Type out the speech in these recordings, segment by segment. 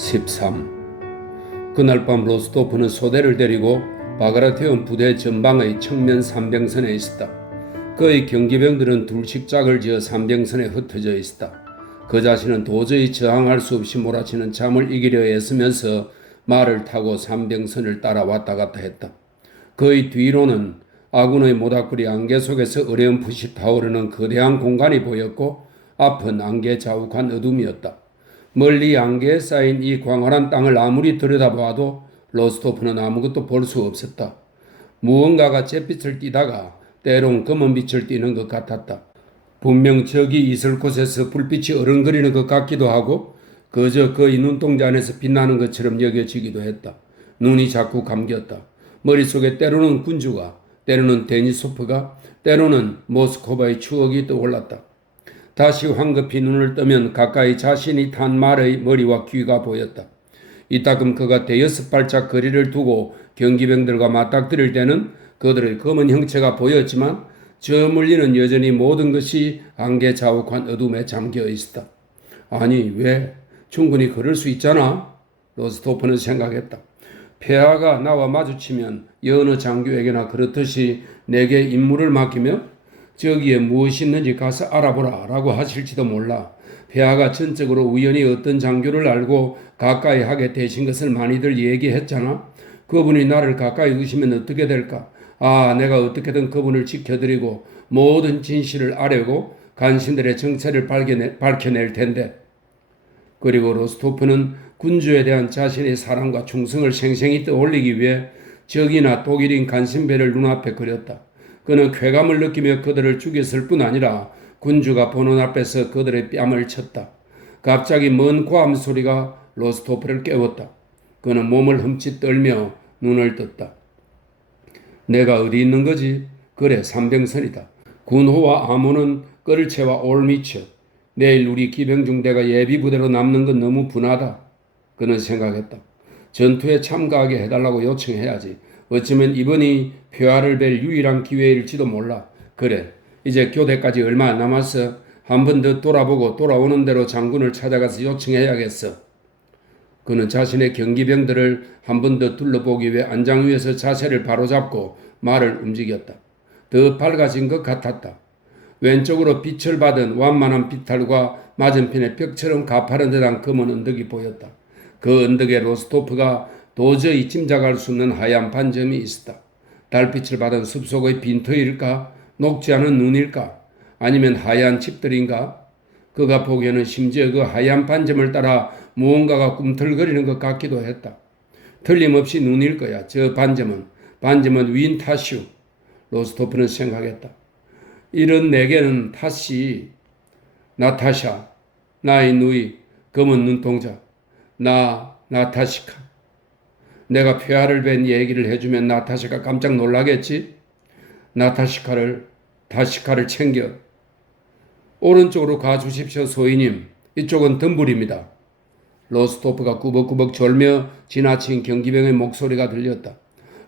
13. 그날 밤 로스토프는 소대를 데리고 바그라티온 부대 전방의 청면 산병선에 있었다. 그의 경기병들은 둘씩 짝을 지어 산병선에 흩어져 있었다. 그 자신은 도저히 저항할 수 없이 몰아치는 잠을 이기려 애쓰면서 말을 타고 산병선을 따라 왔다 갔다 했다. 그의 뒤로는 아군의 모닥불이 안개 속에서 어렴풋이 타오르는 거대한 공간이 보였고 앞은 안개 자욱한 어둠이었다. 멀리 안개에 쌓인 이 광활한 땅을 아무리 들여다봐도 로스토프는 아무것도 볼 수 없었다. 무언가가 잿빛을 띠다가 때론 검은 빛을 띠는 것 같았다. 분명 저기 있을 곳에서 불빛이 어른거리는 것 같기도 하고 그저 그의 눈동자 안에서 빛나는 것처럼 여겨지기도 했다. 눈이 자꾸 감겼다. 머릿속에 때로는 군주가, 때로는 데니소프가, 때로는 모스코바의 추억이 떠올랐다. 다시 황급히 눈을 뜨면 가까이 자신이 탄 말의 머리와 귀가 보였다. 이따금 그가 대여섯 발짝 거리를 두고 경기병들과 맞닥뜨릴 때는 그들의 검은 형체가 보였지만 저 멀리는 여전히 모든 것이 안개 자욱한 어둠에 잠겨 있었다. 아니 왜? 충분히 그럴 수 있잖아. 로스토프는 생각했다. 폐하가 나와 마주치면 여느 장교에게나 그렇듯이 내게 임무를 맡기며 저기에 무엇이 있는지 가서 알아보라 라고 하실지도 몰라. 폐하가 전적으로 우연히 어떤 장교를 알고 가까이 하게 되신 것을 많이들 얘기했잖아. 그분이 나를 가까이 두시면 어떻게 될까? 내가 어떻게든 그분을 지켜드리고 모든 진실을 아뢰고 간신들의 정체를 밝혀낼 텐데. 그리고 로스토프는 군주에 대한 자신의 사랑과 충성을 생생히 떠올리기 위해 적이나 독일인 간신배를 눈앞에 그렸다. 그는 쾌감을 느끼며 그들을 죽였을 뿐 아니라 군주가 보는 앞에서 그들의 뺨을 쳤다. 갑자기 먼 고함 소리가 로스토프를 깨웠다. 그는 몸을 흠칫 떨며 눈을 떴다. 내가 어디 있는 거지? 그래, 산병선이다. 군호와 암호는 끌채와 올미쳐. 내일 우리 기병중대가 예비부대로 남는 건 너무 분하다. 그는 생각했다. 전투에 참가하게 해달라고 요청해야지. 어쩌면 이번이 폐하를 뵐 유일한 기회일지도 몰라. 그래, 이제 교대까지 얼마 안 남았어. 한 번 더 돌아보고 돌아오는 대로 장군을 찾아가서 요청해야겠어. 그는 자신의 경기병들을 한 번 더 둘러보기 위해 안장 위에서 자세를 바로잡고 말을 움직였다. 더 밝아진 것 같았다. 왼쪽으로 빛을 받은 완만한 비탈과 맞은편에 벽처럼 가파른 듯한 검은 언덕이 보였다. 그 언덕에 로스토프가 도저히 짐작할 수 없는 하얀 반점이 있었다. 달빛을 받은 숲속의 빈터일까? 녹지 않은 눈일까? 아니면 하얀 집들인가? 그가 보기에는 심지어 그 하얀 반점을 따라 무언가가 꿈틀거리는 것 같기도 했다. 틀림없이 눈일 거야. 저 반점은 윈타슈. 로스토프는 생각했다. 이런 내게는 타시, 나타샤, 나의 누이, 검은 눈동자, 나타시카. 내가 폐하를 뵌 얘기를 해주면 나타시카 깜짝 놀라겠지? 다시카를 챙겨. 오른쪽으로 가주십시오, 소인님. 이쪽은 덤불입니다. 로스토프가 꾸벅꾸벅 졸며 지나친 경기병의 목소리가 들렸다.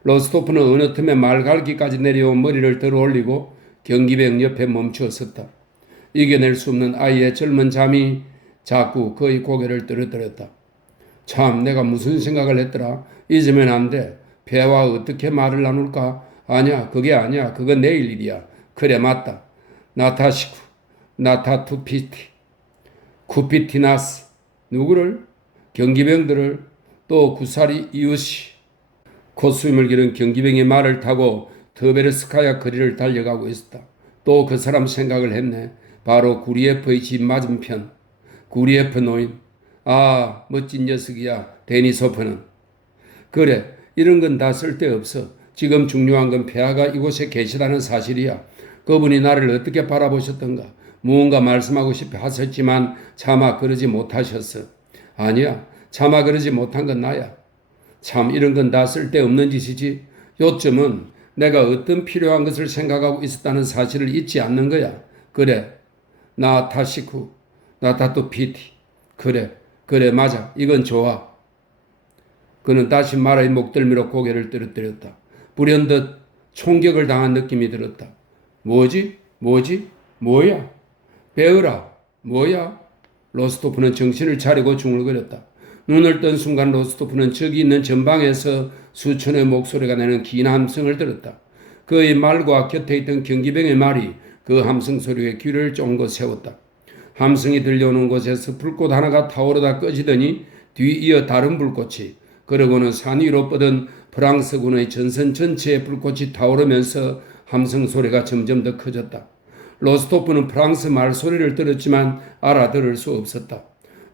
로스토프는 어느 틈에 말갈기까지 내려온 머리를 들어올리고 경기병 옆에 멈추어 섰다. 이겨낼 수 없는 아이의 젊은 잠이 자꾸 그의 고개를 떨어뜨렸다. 참, 내가 무슨 생각을 했더라. 잊으면 안 돼. 폐하와 어떻게 말을 나눌까? 아니야, 그게 아니야. 그건 내일 일이야. 그래, 맞다. 나타시쿠, 나타투피티, 쿠피티나스. 누구를? 경기병들을. 또 구사리 이웃이. 콧수임을 기른 경기병이 말을 타고 터베르스카야 거리를 달려가고 있었다. 또 그 사람 생각을 했네. 바로 구리에프의 집 맞은편. 구리에프 노인. 멋진 녀석이야. 데니소프는. 그래, 이런 건 다 쓸데없어. 지금 중요한 건 폐하가 이곳에 계시다는 사실이야. 그분이 나를 어떻게 바라보셨던가. 무언가 말씀하고 싶어 하셨지만 차마 그러지 못하셨어. 아니야, 차마 그러지 못한 건 나야. 참, 이런 건 다 쓸데없는 짓이지. 요점은 내가 어떤 필요한 것을 생각하고 있었다는 사실을 잊지 않는 거야. 그래, 나타시쿠, 나타투피티. 그래, 맞아. 이건 좋아. 그는 다시 말의 목덜미로 고개를 떨어뜨렸다. 불현듯 총격을 당한 느낌이 들었다. 뭐지? 뭐야? 배우라. 뭐야? 로스토프는 정신을 차리고 중얼거렸다. 눈을 뜬 순간 로스토프는 저기 있는 전방에서 수천의 목소리가 내는 긴 함성을 들었다. 그의 말과 곁에 있던 경기병의 말이 그 함성 소리에 귀를 쫑긋 세웠다. 함성이 들려오는 곳에서 불꽃 하나가 타오르다 꺼지더니 뒤이어 다른 불꽃이, 그러고는 산 위로 뻗은 프랑스군의 전선 전체에 불꽃이 타오르면서 함성 소리가 점점 더 커졌다. 로스토프는 프랑스 말소리를 들었지만 알아들을 수 없었다.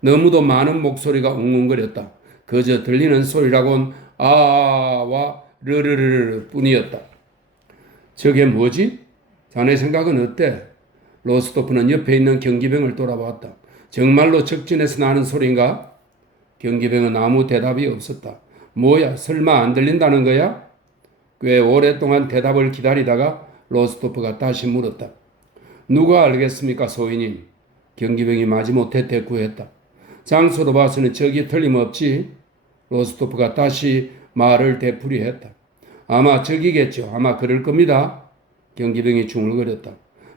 너무도 많은 목소리가 웅웅거렸다. 그저 들리는 소리라곤 아와 르르르르 뿐이었다. 저게 뭐지? 자네 생각은 어때? 로스토프는 옆에 있는 경기병을 돌아보았다. 정말로 적진에서 나는 소리인가? 경기병은 아무 대답이 없었다. 뭐야, 설마 안 들린다는 거야? 꽤 오랫동안 대답을 기다리다가 로스토프가 다시 물었다. 누가 알겠습니까, 소위님? 경기병이 마지못해 대꾸했다. 장소로 봐서는 저기 틀림없지. 로스토프가 다시 말을 되풀이했다. 아마 저기겠죠. 아마 그럴 겁니다. 경기병이 중얼거렸다.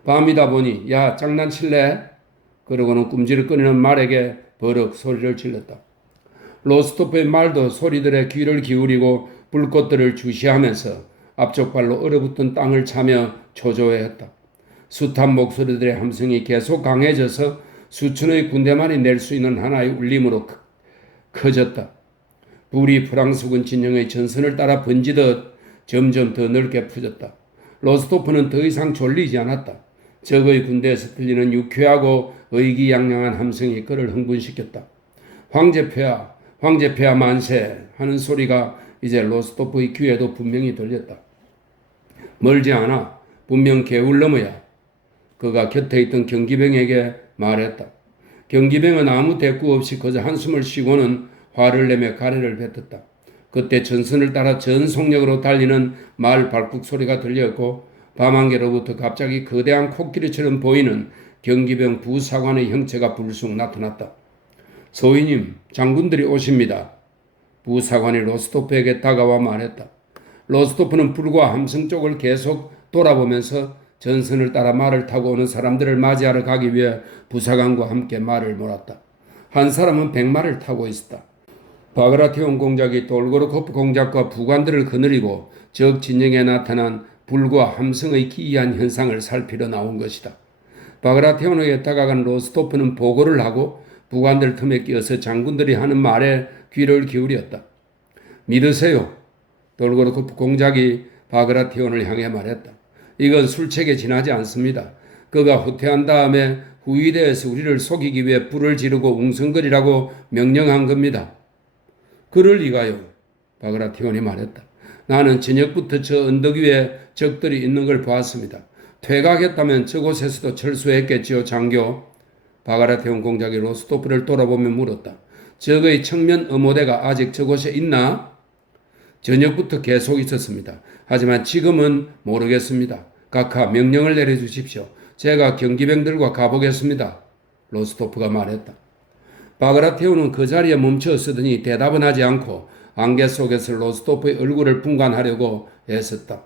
밤이다 보니 야 장난칠래? 그러고는 꿈질거리는 말에게 버럭 소리를 질렀다. 로스토프의 말도 소리들의 귀를 기울이고 불꽃들을 주시하면서 앞쪽 발로 얼어붙은 땅을 차며 초조해했다. 숱한 목소리들의 함성이 계속 강해져서 수천의 군대만이 낼 수 있는 하나의 울림으로 커졌다. 불이 프랑스군 진영의 전선을 따라 번지듯 점점 더 넓게 퍼졌다. 로스토프는 더 이상 졸리지 않았다. 적의 군대에서 들리는 유쾌하고 의기양양한 함성이 그를 흥분시켰다. 황제폐하, 황제폐하 만세 하는 소리가 이제 로스토프의 귀에도 분명히 들렸다. 멀지 않아. 분명 개울 너머야. 그가 곁에 있던 경기병에게 말했다. 경기병은 아무 대꾸 없이 그저 한숨을 쉬고는 화를 내며 가래를 뱉었다. 그때 전선을 따라 전 속력으로 달리는 말 발국 소리가 들렸고 밤안개로부터 갑자기 거대한 코끼리처럼 보이는 경기병 부사관의 형체가 불쑥 나타났다. 소위님, 장군들이 오십니다. 부사관이 로스토프에게 다가와 말했다. 로스토프는 불과 함성 쪽을 계속 돌아보면서 전선을 따라 말을 타고 오는 사람들을 맞이하러 가기 위해 부사관과 함께 말을 몰았다. 한 사람은 백마를 타고 있었다. 바그라티온 공작이 돌고르코프 공작과 부관들을 거느리고 적 진영에 나타난 불과 함성의 기이한 현상을 살피러 나온 것이다. 바그라티온에게 다가간 로스토프는 보고를 하고 부관들 틈에 끼어서 장군들이 하는 말에 귀를 기울였다. 믿으세요. 돌고르코프 공작이 바그라티온을 향해 말했다. 이건 술책에 지나지 않습니다. 그가 후퇴한 다음에 후위대에서 우리를 속이기 위해 불을 지르고 웅성거리라고 명령한 겁니다. 그럴 리가요. 바그라티온이 말했다. 나는 저녁부터 저 언덕 위에 적들이 있는 걸 보았습니다. 퇴각했다면 저곳에서도 철수했겠지요, 장교. 바그라티온 공작이 로스토프를 돌아보며 물었다. 적의 청면 의모대가 아직 저곳에 있나? 저녁부터 계속 있었습니다. 하지만 지금은 모르겠습니다. 각하 명령을 내려주십시오. 제가 경기병들과 가보겠습니다. 로스토프가 말했다. 바그라티온은 그 자리에 멈춰 서더니 대답은 하지 않고 안개 속에서 로스토프의 얼굴을 분간하려고 애썼다.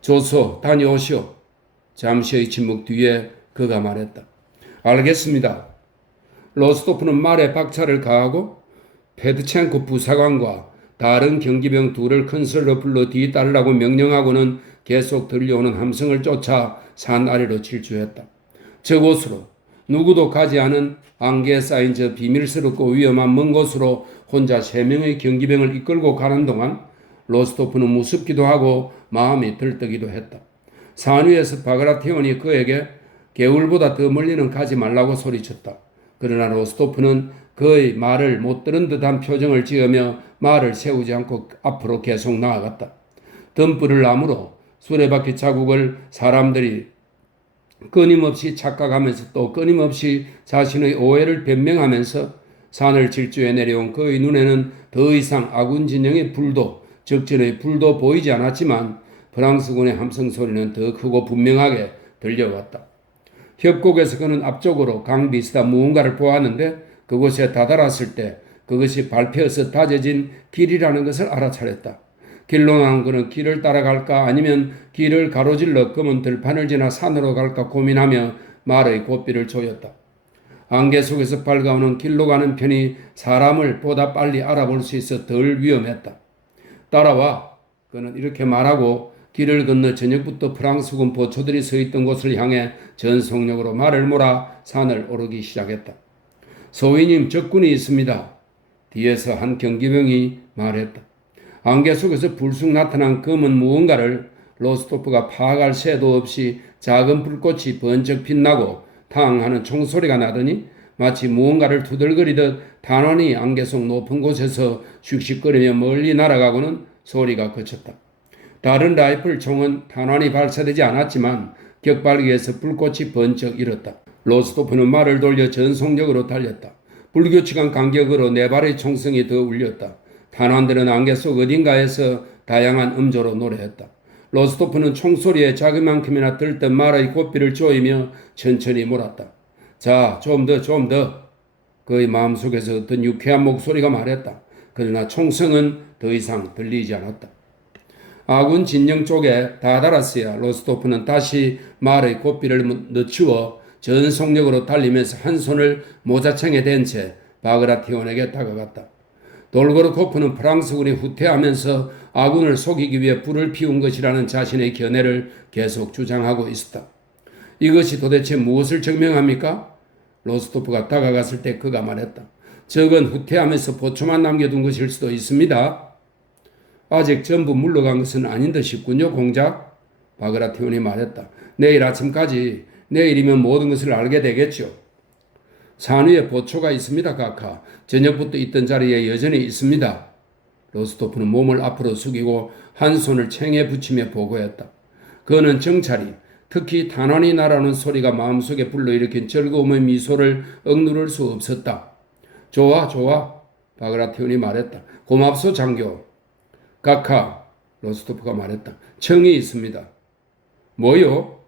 조소, 다녀오시오. 잠시의 침묵 뒤에 그가 말했다. 알겠습니다. 로스토프는 말에 박차를 가하고 페드첸코 부사관과 다른 경기병 둘을 큰 소리로 불러 뒤따르라고 명령하고는 계속 들려오는 함성을 쫓아 산 아래로 질주했다. 저곳으로 누구도 가지 않은 안개에 쌓인 저 비밀스럽고 위험한 먼 곳으로 혼자 3명의 경기병을 이끌고 가는 동안 로스토프는 무섭기도 하고 마음이 들뜨기도 했다. 산 위에서 바그라티온이 그에게 개울보다 더 멀리는 가지 말라고 소리쳤다. 그러나 로스토프는 그의 말을 못 들은 듯한 표정을 지으며 말을 세우지 않고 앞으로 계속 나아갔다. 덤불을 나무로 수레바퀴 자국을 사람들이 끊임없이 착각하면서 또 끊임없이 자신의 오해를 변명하면서 산을 질주해 내려온 그의 눈에는 더 이상 아군 진영의 불도 적진의 불도 보이지 않았지만 프랑스군의 함성 소리는 더 크고 분명하게 들려왔다. 협곡에서 그는 앞쪽으로 강 비슷한 무언가를 보았는데 그곳에 다다랐을 때 그것이 밟혀서 다져진 길이라는 것을 알아차렸다. 길로 나온 그는 길을 따라갈까 아니면 길을 가로질러 검은 들판을 지나 산으로 갈까 고민하며 말의 고삐를 조였다. 안개 속에서 밝아오는 길로 가는 편이 사람을 보다 빨리 알아볼 수 있어 덜 위험했다. 따라와. 그는 이렇게 말하고 길을 건너 저녁부터 프랑스군 보초들이 서 있던 곳을 향해 전속력으로 말을 몰아 산을 오르기 시작했다. 소위님, 적군이 있습니다. 뒤에서 한 경기병이 말했다. 안개 속에서 불쑥 나타난 검은 무언가를 로스토프가 파악할 새도 없이 작은 불꽃이 번쩍 빛나고 탕 하는 총소리가 나더니 마치 무언가를 투덜거리듯 단원이 안개 속 높은 곳에서 슉슉거리며 멀리 날아가고는 소리가 그쳤다. 다른 라이플 총은 단원이 발사되지 않았지만 격발기에서 불꽃이 번쩍 일었다. 로스토프는 말을 돌려 전속력으로 달렸다. 불규칙한 간격으로 네 발의 총성이 더 울렸다. 탄환들은 안개 속 어딘가에서 다양한 음조로 노래했다. 로스토프는 총소리에 자기만큼이나 들뜬 말의 고삐를 조이며 천천히 몰았다. 자, 좀 더, 좀 더. 그의 마음속에서 어떤 유쾌한 목소리가 말했다. 그러나 총성은 더 이상 들리지 않았다. 아군 진영 쪽에 다다랐어야 로스토프는 다시 말의 고삐를 늦추어 전속력으로 달리면서 한 손을 모자챙에 댄 채 바그라티온에게 다가갔다. 돌고르코프는 프랑스군이 후퇴하면서 아군을 속이기 위해 불을 피운 것이라는 자신의 견해를 계속 주장하고 있었다. 이것이 도대체 무엇을 증명합니까? 로스토프가 다가갔을 때 그가 말했다. 적은 후퇴하면서 보초만 남겨둔 것일 수도 있습니다. 아직 전부 물러간 것은 아닌 듯 싶군요, 공작. 바그라티온이 말했다. 내일 아침까지, 내일이면 모든 것을 알게 되겠죠. 산 위에 보초가 있습니다, 카카. 저녁부터 있던 자리에 여전히 있습니다. 로스토프는 몸을 앞으로 숙이고 한 손을 챙에 붙이며 보고했다. 그는 정찰이, 특히 탄환이 날아오는 소리가 마음속에 불러일으킨 즐거움의 미소를 억누를 수 없었다. 좋아, 좋아. 바그라티온이 말했다. 고맙소, 장교. 카카, 로스토프가 말했다. 청이 있습니다. 뭐요?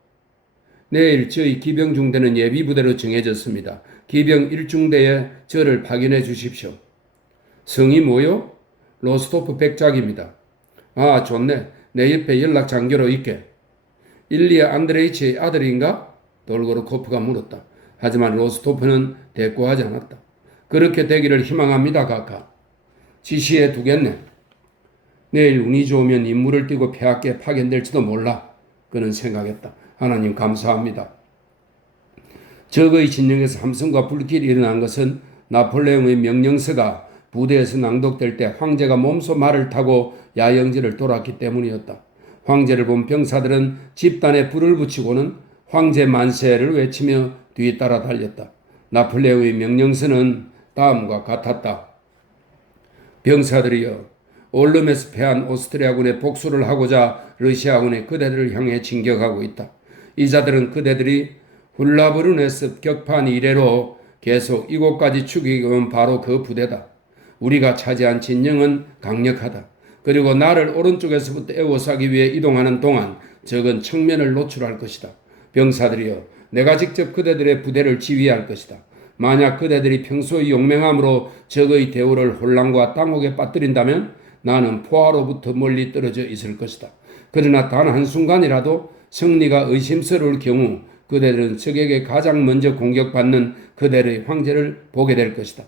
내일 저희 기병 중대는 예비부대로 정해졌습니다. 기병 1중대에 저를 파견해 주십시오. 성이 뭐요? 로스토프 백작입니다. 아, 좋네. 내 옆에 연락 장교로 있게. 일리아 안드레이치의 아들인가? 돌고르코프가 물었다. 하지만 로스토프는 대꾸하지 않았다. 그렇게 되기를 희망합니다, 카카. 지시해 두겠네. 내일 운이 좋으면 임무를 띠고 폐하께 파견될지도 몰라. 그는 생각했다. 하나님 감사합니다. 적의 진영에서 함성과 불길이 일어난 것은 나폴레옹의 명령서가 부대에서 낭독될 때 황제가 몸소 말을 타고 야영지를 돌았기 때문이었다. 황제를 본 병사들은 집단에 불을 붙이고는 황제 만세를 외치며 뒤따라 달렸다. 나폴레옹의 명령서는 다음과 같았다. 병사들이여, 올름에서 패한 오스트리아군의 복수를 하고자 러시아군의 그대들을 향해 진격하고 있다. 이 자들은 그대들이 훌라브르네스 격판 이래로 계속 이곳까지 죽이고 바로 그 부대다. 우리가 차지한 진영은 강력하다. 그리고 나를 오른쪽에서부터 에워싸기 위해 이동하는 동안 적은 측면을 노출할 것이다. 병사들이여, 내가 직접 그대들의 부대를 지휘할 것이다. 만약 그대들이 평소의 용맹함으로 적의 대우를 혼란과 당혹에 빠뜨린다면 나는 포화로부터 멀리 떨어져 있을 것이다. 그러나 단 한순간이라도 승리가 의심스러울 경우 그대들은 적에게 가장 먼저 공격받는 그대의 황제를 보게 될 것이다.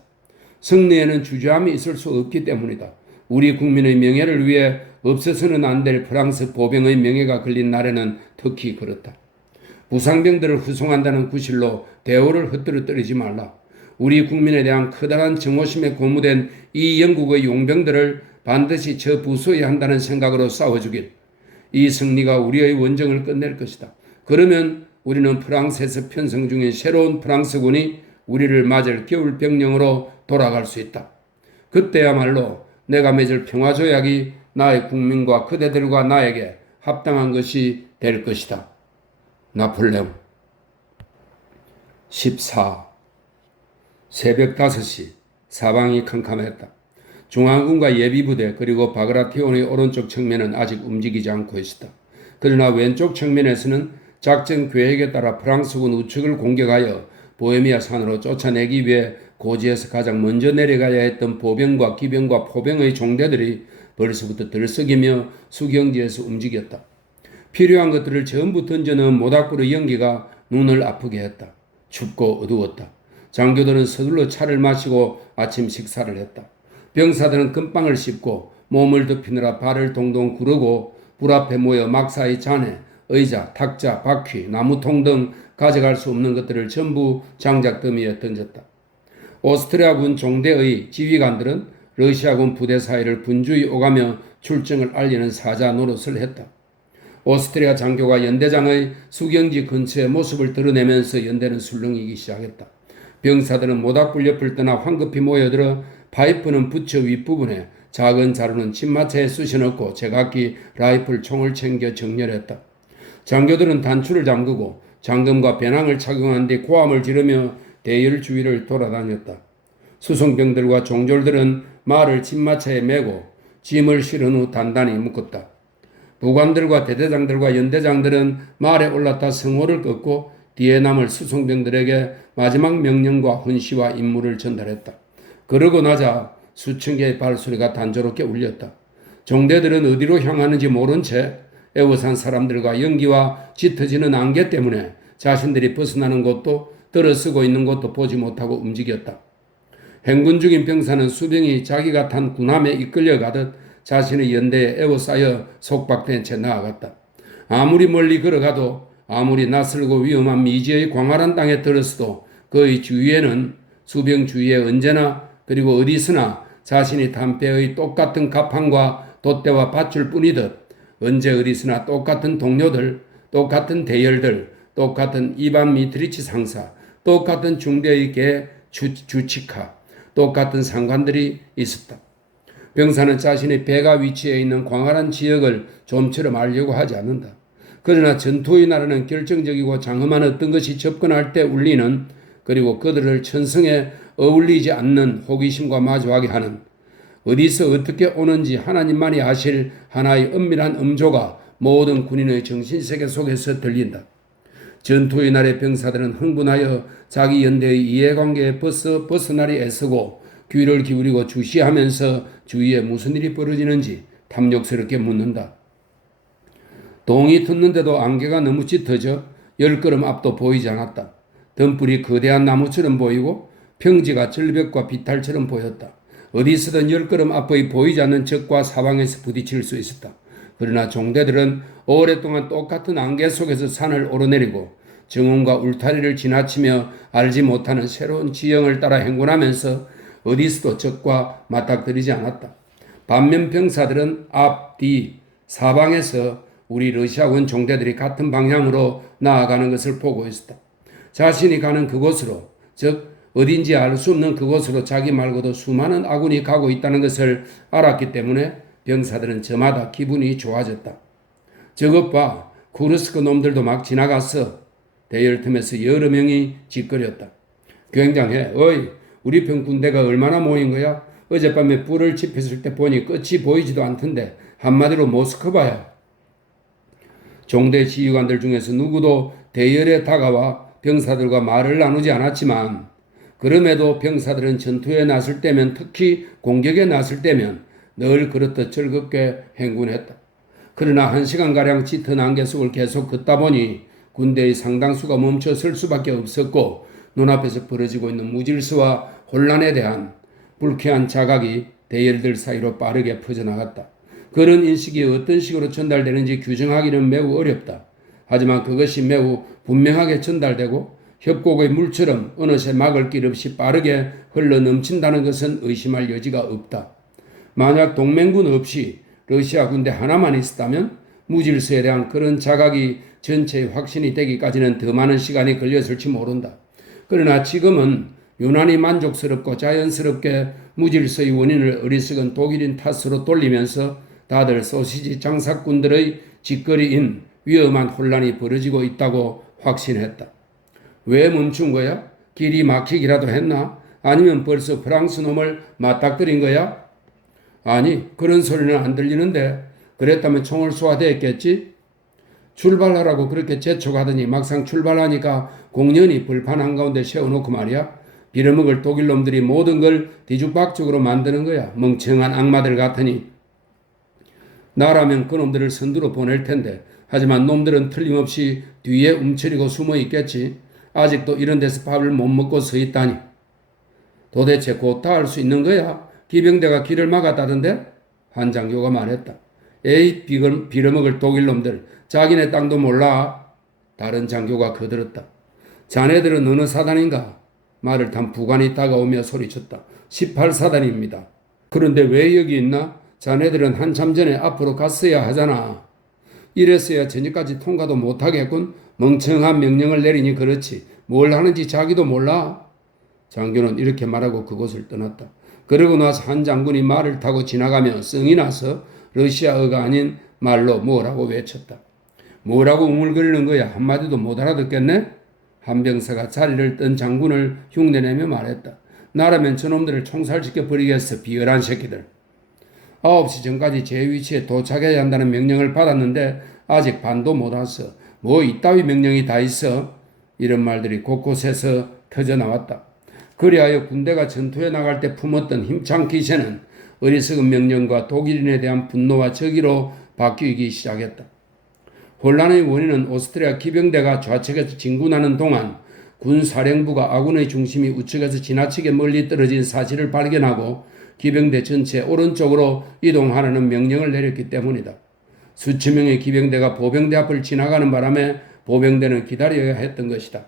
승리에는 주저함이 있을 수 없기 때문이다. 우리 국민의 명예를 위해 없어서는 안 될 프랑스 보병의 명예가 걸린 날에는 특히 그렇다. 부상병들을 후송한다는 구실로 대우를 흩뜨려뜨리지 말라. 우리 국민에 대한 커다란 정오심에 고무된 이 영국의 용병들을 반드시 저 부수어야 한다는 생각으로 싸워주길. 이 승리가 우리의 원정을 끝낼 것이다. 그러면 우리는 프랑스에서 편성 중인 새로운 프랑스군이 우리를 맞을 겨울 병령으로 돌아갈 수 있다. 그때야말로 내가 맺을 평화조약이 나의 국민과 그대들과 나에게 합당한 것이 될 것이다. 나폴레옹. 14. 새벽 5시 사방이 캄캄했다. 중앙군과 예비부대 그리고 바그라티온의 오른쪽 측면은 아직 움직이지 않고 있었다. 그러나 왼쪽 측면에서는 작전 계획에 따라 프랑스군 우측을 공격하여 보헤미아 산으로 쫓아내기 위해 고지에서 가장 먼저 내려가야 했던 보병과 기병과 포병의 종대들이 벌써부터 들썩이며 수경지에서 움직였다. 필요한 것들을 전부 던져넣은 모닥불의 연기가 눈을 아프게 했다. 춥고 어두웠다. 장교들은 서둘러 차를 마시고 아침 식사를 했다. 병사들은 금방을 씹고 몸을 덮이느라 발을 동동 구르고 불 앞에 모여 막사의 잔에 의자, 탁자, 바퀴, 나무통 등 가져갈 수 없는 것들을 전부 장작더미에 던졌다. 오스트리아군 종대의 지휘관들은 러시아군 부대 사이를 분주히 오가며 출정을 알리는 사자 노릇을 했다. 오스트리아 장교가 연대장의 수경지 근처에 모습을 드러내면서 연대는 술렁이기 시작했다. 병사들은 모닥불 옆을 떠나 황급히 모여들어 파이프는 부처 윗부분에 작은 자루는 침마차에 쑤셔넣고 제각기 라이플 총을 챙겨 정렬했다. 장교들은 단추를 잠그고 장검과 배낭을 착용한 뒤 고함을 지르며 대열 주위를 돌아다녔다. 수송병들과 종졸들은 말을 침마차에 메고 짐을 실은 후 단단히 묶었다. 부관들과 대대장들과 연대장들은 말에 올랐다 성호를 꺾고 뒤에 남을 수송병들에게 마지막 명령과 훈시와 임무를 전달했다. 그러고 나자 수천 개의 발소리가 단조롭게 울렸다. 종대들은 어디로 향하는지 모른 채 애워싼 사람들과 연기와 짙어지는 안개 때문에 자신들이 벗어나는 곳도 들어서고 있는 곳도 보지 못하고 움직였다. 행군 중인 병사는 수병이 자기가 탄 군함에 이끌려가듯 자신의 연대에 에워싸여 속박된 채 나아갔다. 아무리 멀리 걸어가도 아무리 낯설고 위험한 미지의 광활한 땅에 들었어도 그의 주위에는 수병 주위에 언제나 그리고 어디서나 자신이 탄 배의 똑같은 갑판과 돛대와 밧줄 뿐이듯 언제 어디서나 똑같은 동료들, 똑같은 대열들, 똑같은 이반 미트리치 상사, 똑같은 중대의 개 주치카, 똑같은 상관들이 있었다. 병사는 자신의 배가 위치해 있는 광활한 지역을 좀처럼 알려고 하지 않는다. 그러나 전투의 날에는 결정적이고 장엄한 어떤 것이 접근할 때 울리는 그리고 그들을 천성에 어울리지 않는 호기심과 마주하게 하는 어디서 어떻게 오는지 하나님만이 아실 하나의 은밀한 음조가 모든 군인의 정신세계 속에서 들린다. 전투의 날에 병사들은 흥분하여 자기 연대의 이해관계에 벗어나리 애쓰고 귀를 기울이고 주시하면서 주위에 무슨 일이 벌어지는지 탐욕스럽게 묻는다. 동이 텄는데도 안개가 너무 짙어져 10걸음 앞도 보이지 않았다. 덤불이 거대한 나무처럼 보이고 평지가 절벽과 비탈처럼 보였다. 어디서든 10걸음 앞의 보이지 않는 적과 사방에서 부딪힐 수 있었다. 그러나 종대들은 오랫동안 똑같은 안개 속에서 산을 오르내리고 정원과 울타리를 지나치며 알지 못하는 새로운 지형을 따라 행군하면서 어디서도 적과 맞닥뜨리지 않았다. 반면 병사들은 앞, 뒤, 사방에서 우리 러시아군 종대들이 같은 방향으로 나아가는 것을 보고 있었다. 자신이 가는 그곳으로, 즉 어딘지 알 수 없는 그곳으로 자기 말고도 수많은 아군이 가고 있다는 것을 알았기 때문에 병사들은 저마다 기분이 좋아졌다. 저것 봐, 쿠르스크 놈들도 막 지나갔어. 대열 틈에서 여러 명이 짓거렸다. 굉장해. 어이, 우리 편 군대가 얼마나 모인 거야? 어젯밤에 불을 지폈을 때 보니 끝이 보이지도 않던데 한마디로 모스크바야. 종대 지휘관들 중에서 누구도 대열에 다가와 병사들과 말을 나누지 않았지만 그럼에도 병사들은 전투에 나설 때면 특히 공격에 나설 때면 늘 그렇듯 즐겁게 행군했다. 그러나 1시간가량 짙은 안개 속을 계속 걷다 보니 군대의 상당수가 멈춰 설 수밖에 없었고 눈앞에서 벌어지고 있는 무질서와 혼란에 대한 불쾌한 자각이 대열들 사이로 빠르게 퍼져나갔다. 그런 인식이 어떤 식으로 전달되는지 규정하기는 매우 어렵다. 하지만 그것이 매우 분명하게 전달되고 협곡의 물처럼 어느새 막을 길 없이 빠르게 흘러넘친다는 것은 의심할 여지가 없다. 만약 동맹군 없이 러시아 군대 하나만 있었다면 무질서에 대한 그런 자각이 전체의 확신이 되기까지는 더 많은 시간이 걸렸을지 모른다. 그러나 지금은 유난히 만족스럽고 자연스럽게 무질서의 원인을 어리석은 독일인 탓으로 돌리면서 다들 소시지 장사꾼들의 짓거리인 위험한 혼란이 벌어지고 있다고 확신했다. 왜 멈춘 거야? 길이 막히기라도 했나? 아니면 벌써 프랑스 놈을 맞닥뜨린 거야? 아니, 그런 소리는 안 들리는데 그랬다면 총을 쏘아대었겠지? 출발하라고 그렇게 재촉하더니 막상 출발하니까 공연히 벌판 한가운데 세워놓고 말이야. 빌어먹을 독일 놈들이 모든 걸 뒤죽박죽으로 만드는 거야. 멍청한 악마들 같으니. 나라면 그 놈들을 선두로 보낼 텐데 하지만 놈들은 틀림없이 뒤에 움츠리고 숨어 있겠지. 아직도 이런 데서 밥을 못 먹고 서 있다니. 도대체 곧 다 할 수 있는 거야? 기병대가 길을 막았다던데? 한 장교가 말했다. 에이, 빌어먹을 독일놈들, 자기네 땅도 몰라. 다른 장교가 거들었다. 자네들은 어느 사단인가? 말을 탄 부관이 다가오며 소리쳤다. 18사단입니다. 그런데 왜 여기 있나? 자네들은 한참 전에 앞으로 갔어야 하잖아. 이랬어야 저녁까지 통과도 못하겠군. 멍청한 명령을 내리니 그렇지. 뭘 하는지 자기도 몰라. 장교는 이렇게 말하고 그곳을 떠났다. 그러고 나서 한 장군이 말을 타고 지나가며 성이 나서 러시아어가 아닌 말로 뭐라고 외쳤다. 뭐라고 웅얼거리는 거야? 한마디도 못 알아듣겠네? 한 병사가 자리를 뜬 장군을 흉내내며 말했다. 나라면 저놈들을 총살시켜 버리겠어. 비열한 새끼들. 9시 전까지 제 위치에 도착해야 한다는 명령을 받았는데 아직 반도 못 왔어. 뭐 이따위 명령이 다 있어? 이런 말들이 곳곳에서 터져나왔다. 그리하여 군대가 전투에 나갈 때 품었던 힘찬 기세는 어리석은 명령과 독일인에 대한 분노와 적의로 바뀌기 시작했다. 혼란의 원인은 오스트리아 기병대가 좌측에서 진군하는 동안 군사령부가 아군의 중심이 우측에서 지나치게 멀리 떨어진 사실을 발견하고 기병대 전체 오른쪽으로 이동하라는 명령을 내렸기 때문이다. 수천 명의 기병대가 보병대 앞을 지나가는 바람에 보병대는 기다려야 했던 것이다.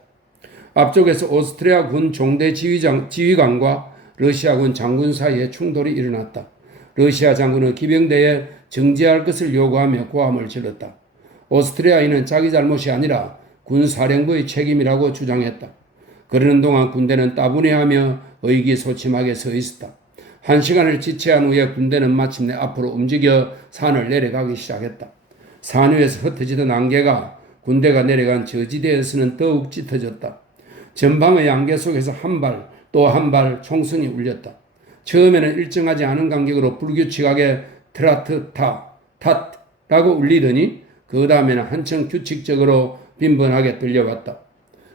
앞쪽에서 오스트리아 군 종대 지휘관과 러시아군 장군 사이에 충돌이 일어났다. 러시아 장군은 기병대에 정지할 것을 요구하며 고함을 질렀다. 오스트리아인은 자기 잘못이 아니라 군사령부의 책임이라고 주장했다. 그러는 동안 군대는 따분해하며 의기소침하게 서 있었다. 1시간을 지체한 후에 군대는 마침내 앞으로 움직여 산을 내려가기 시작했다. 산 위에서 흩어지던 안개가 군대가 내려간 저지대에서는 더욱 짙어졌다. 전방의 안개 속에서 한 발 또 한 발 총성이 울렸다. 처음에는 일정하지 않은 간격으로 불규칙하게 트라트타 탓라고 울리더니 그 다음에는 한층 규칙적으로 빈번하게 들려왔다.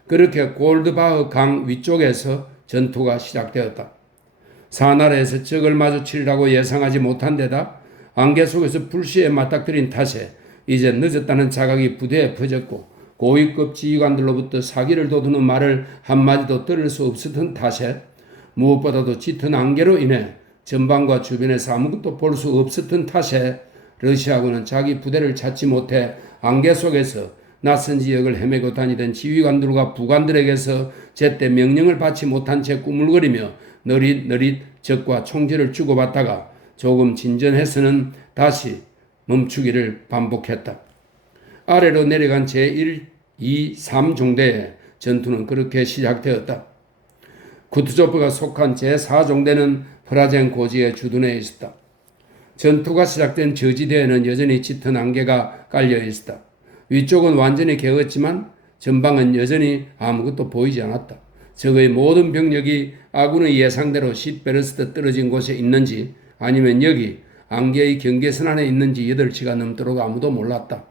그렇게 골드바흐 강 위쪽에서 전투가 시작되었다. 산 아래에서 적을 마주치리라고 예상하지 못한 데다 안개 속에서 불시에 맞닥뜨린 탓에 이제 늦었다는 자각이 부대에 퍼졌고 고위급 지휘관들로부터 사기를 돋우는 말을 한마디도 들을 수 없었던 탓에 무엇보다도 짙은 안개로 인해 전방과 주변에서 아무것도 볼 수 없었던 탓에 러시아군은 자기 부대를 찾지 못해 안개 속에서 낯선 지역을 헤매고 다니던 지휘관들과 부관들에게서 제때 명령을 받지 못한 채 꾸물거리며 너릿너릿 적과 총질을 주고받다가 조금 진전해서는 다시 멈추기를 반복했다. 아래로 내려간 제1, 2, 3종대의 전투는 그렇게 시작되었다. 쿠투조프가 속한 제4종대는 프라젠 고지에 주둔해 있었다. 전투가 시작된 저지대에는 여전히 짙은 안개가 깔려 있었다. 위쪽은 완전히 개었지만 전방은 여전히 아무것도 보이지 않았다. 적의 모든 병력이 아군의 예상대로 싯베르스트 떨어진 곳에 있는지 아니면 여기 안개의 경계선 안에 있는지 8시가 넘도록 아무도 몰랐다.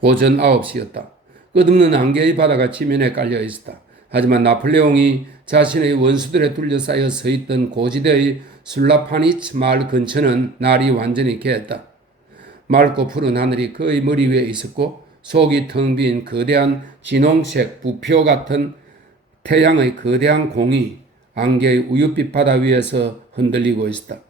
오전 9시였다. 끝없는 안개의 바다가 지면에 깔려 있었다. 하지만 나폴레옹이 자신의 원수들에 둘러싸여 서 있던 고지대의 술라파니츠 마을 근처는 날이 완전히 개었다. 맑고 푸른 하늘이 그의 머리 위에 있었고 속이 텅 빈 거대한 진홍색 부표 같은 태양의 거대한 공이 안개의 우윳빛 바다 위에서 흔들리고 있었다.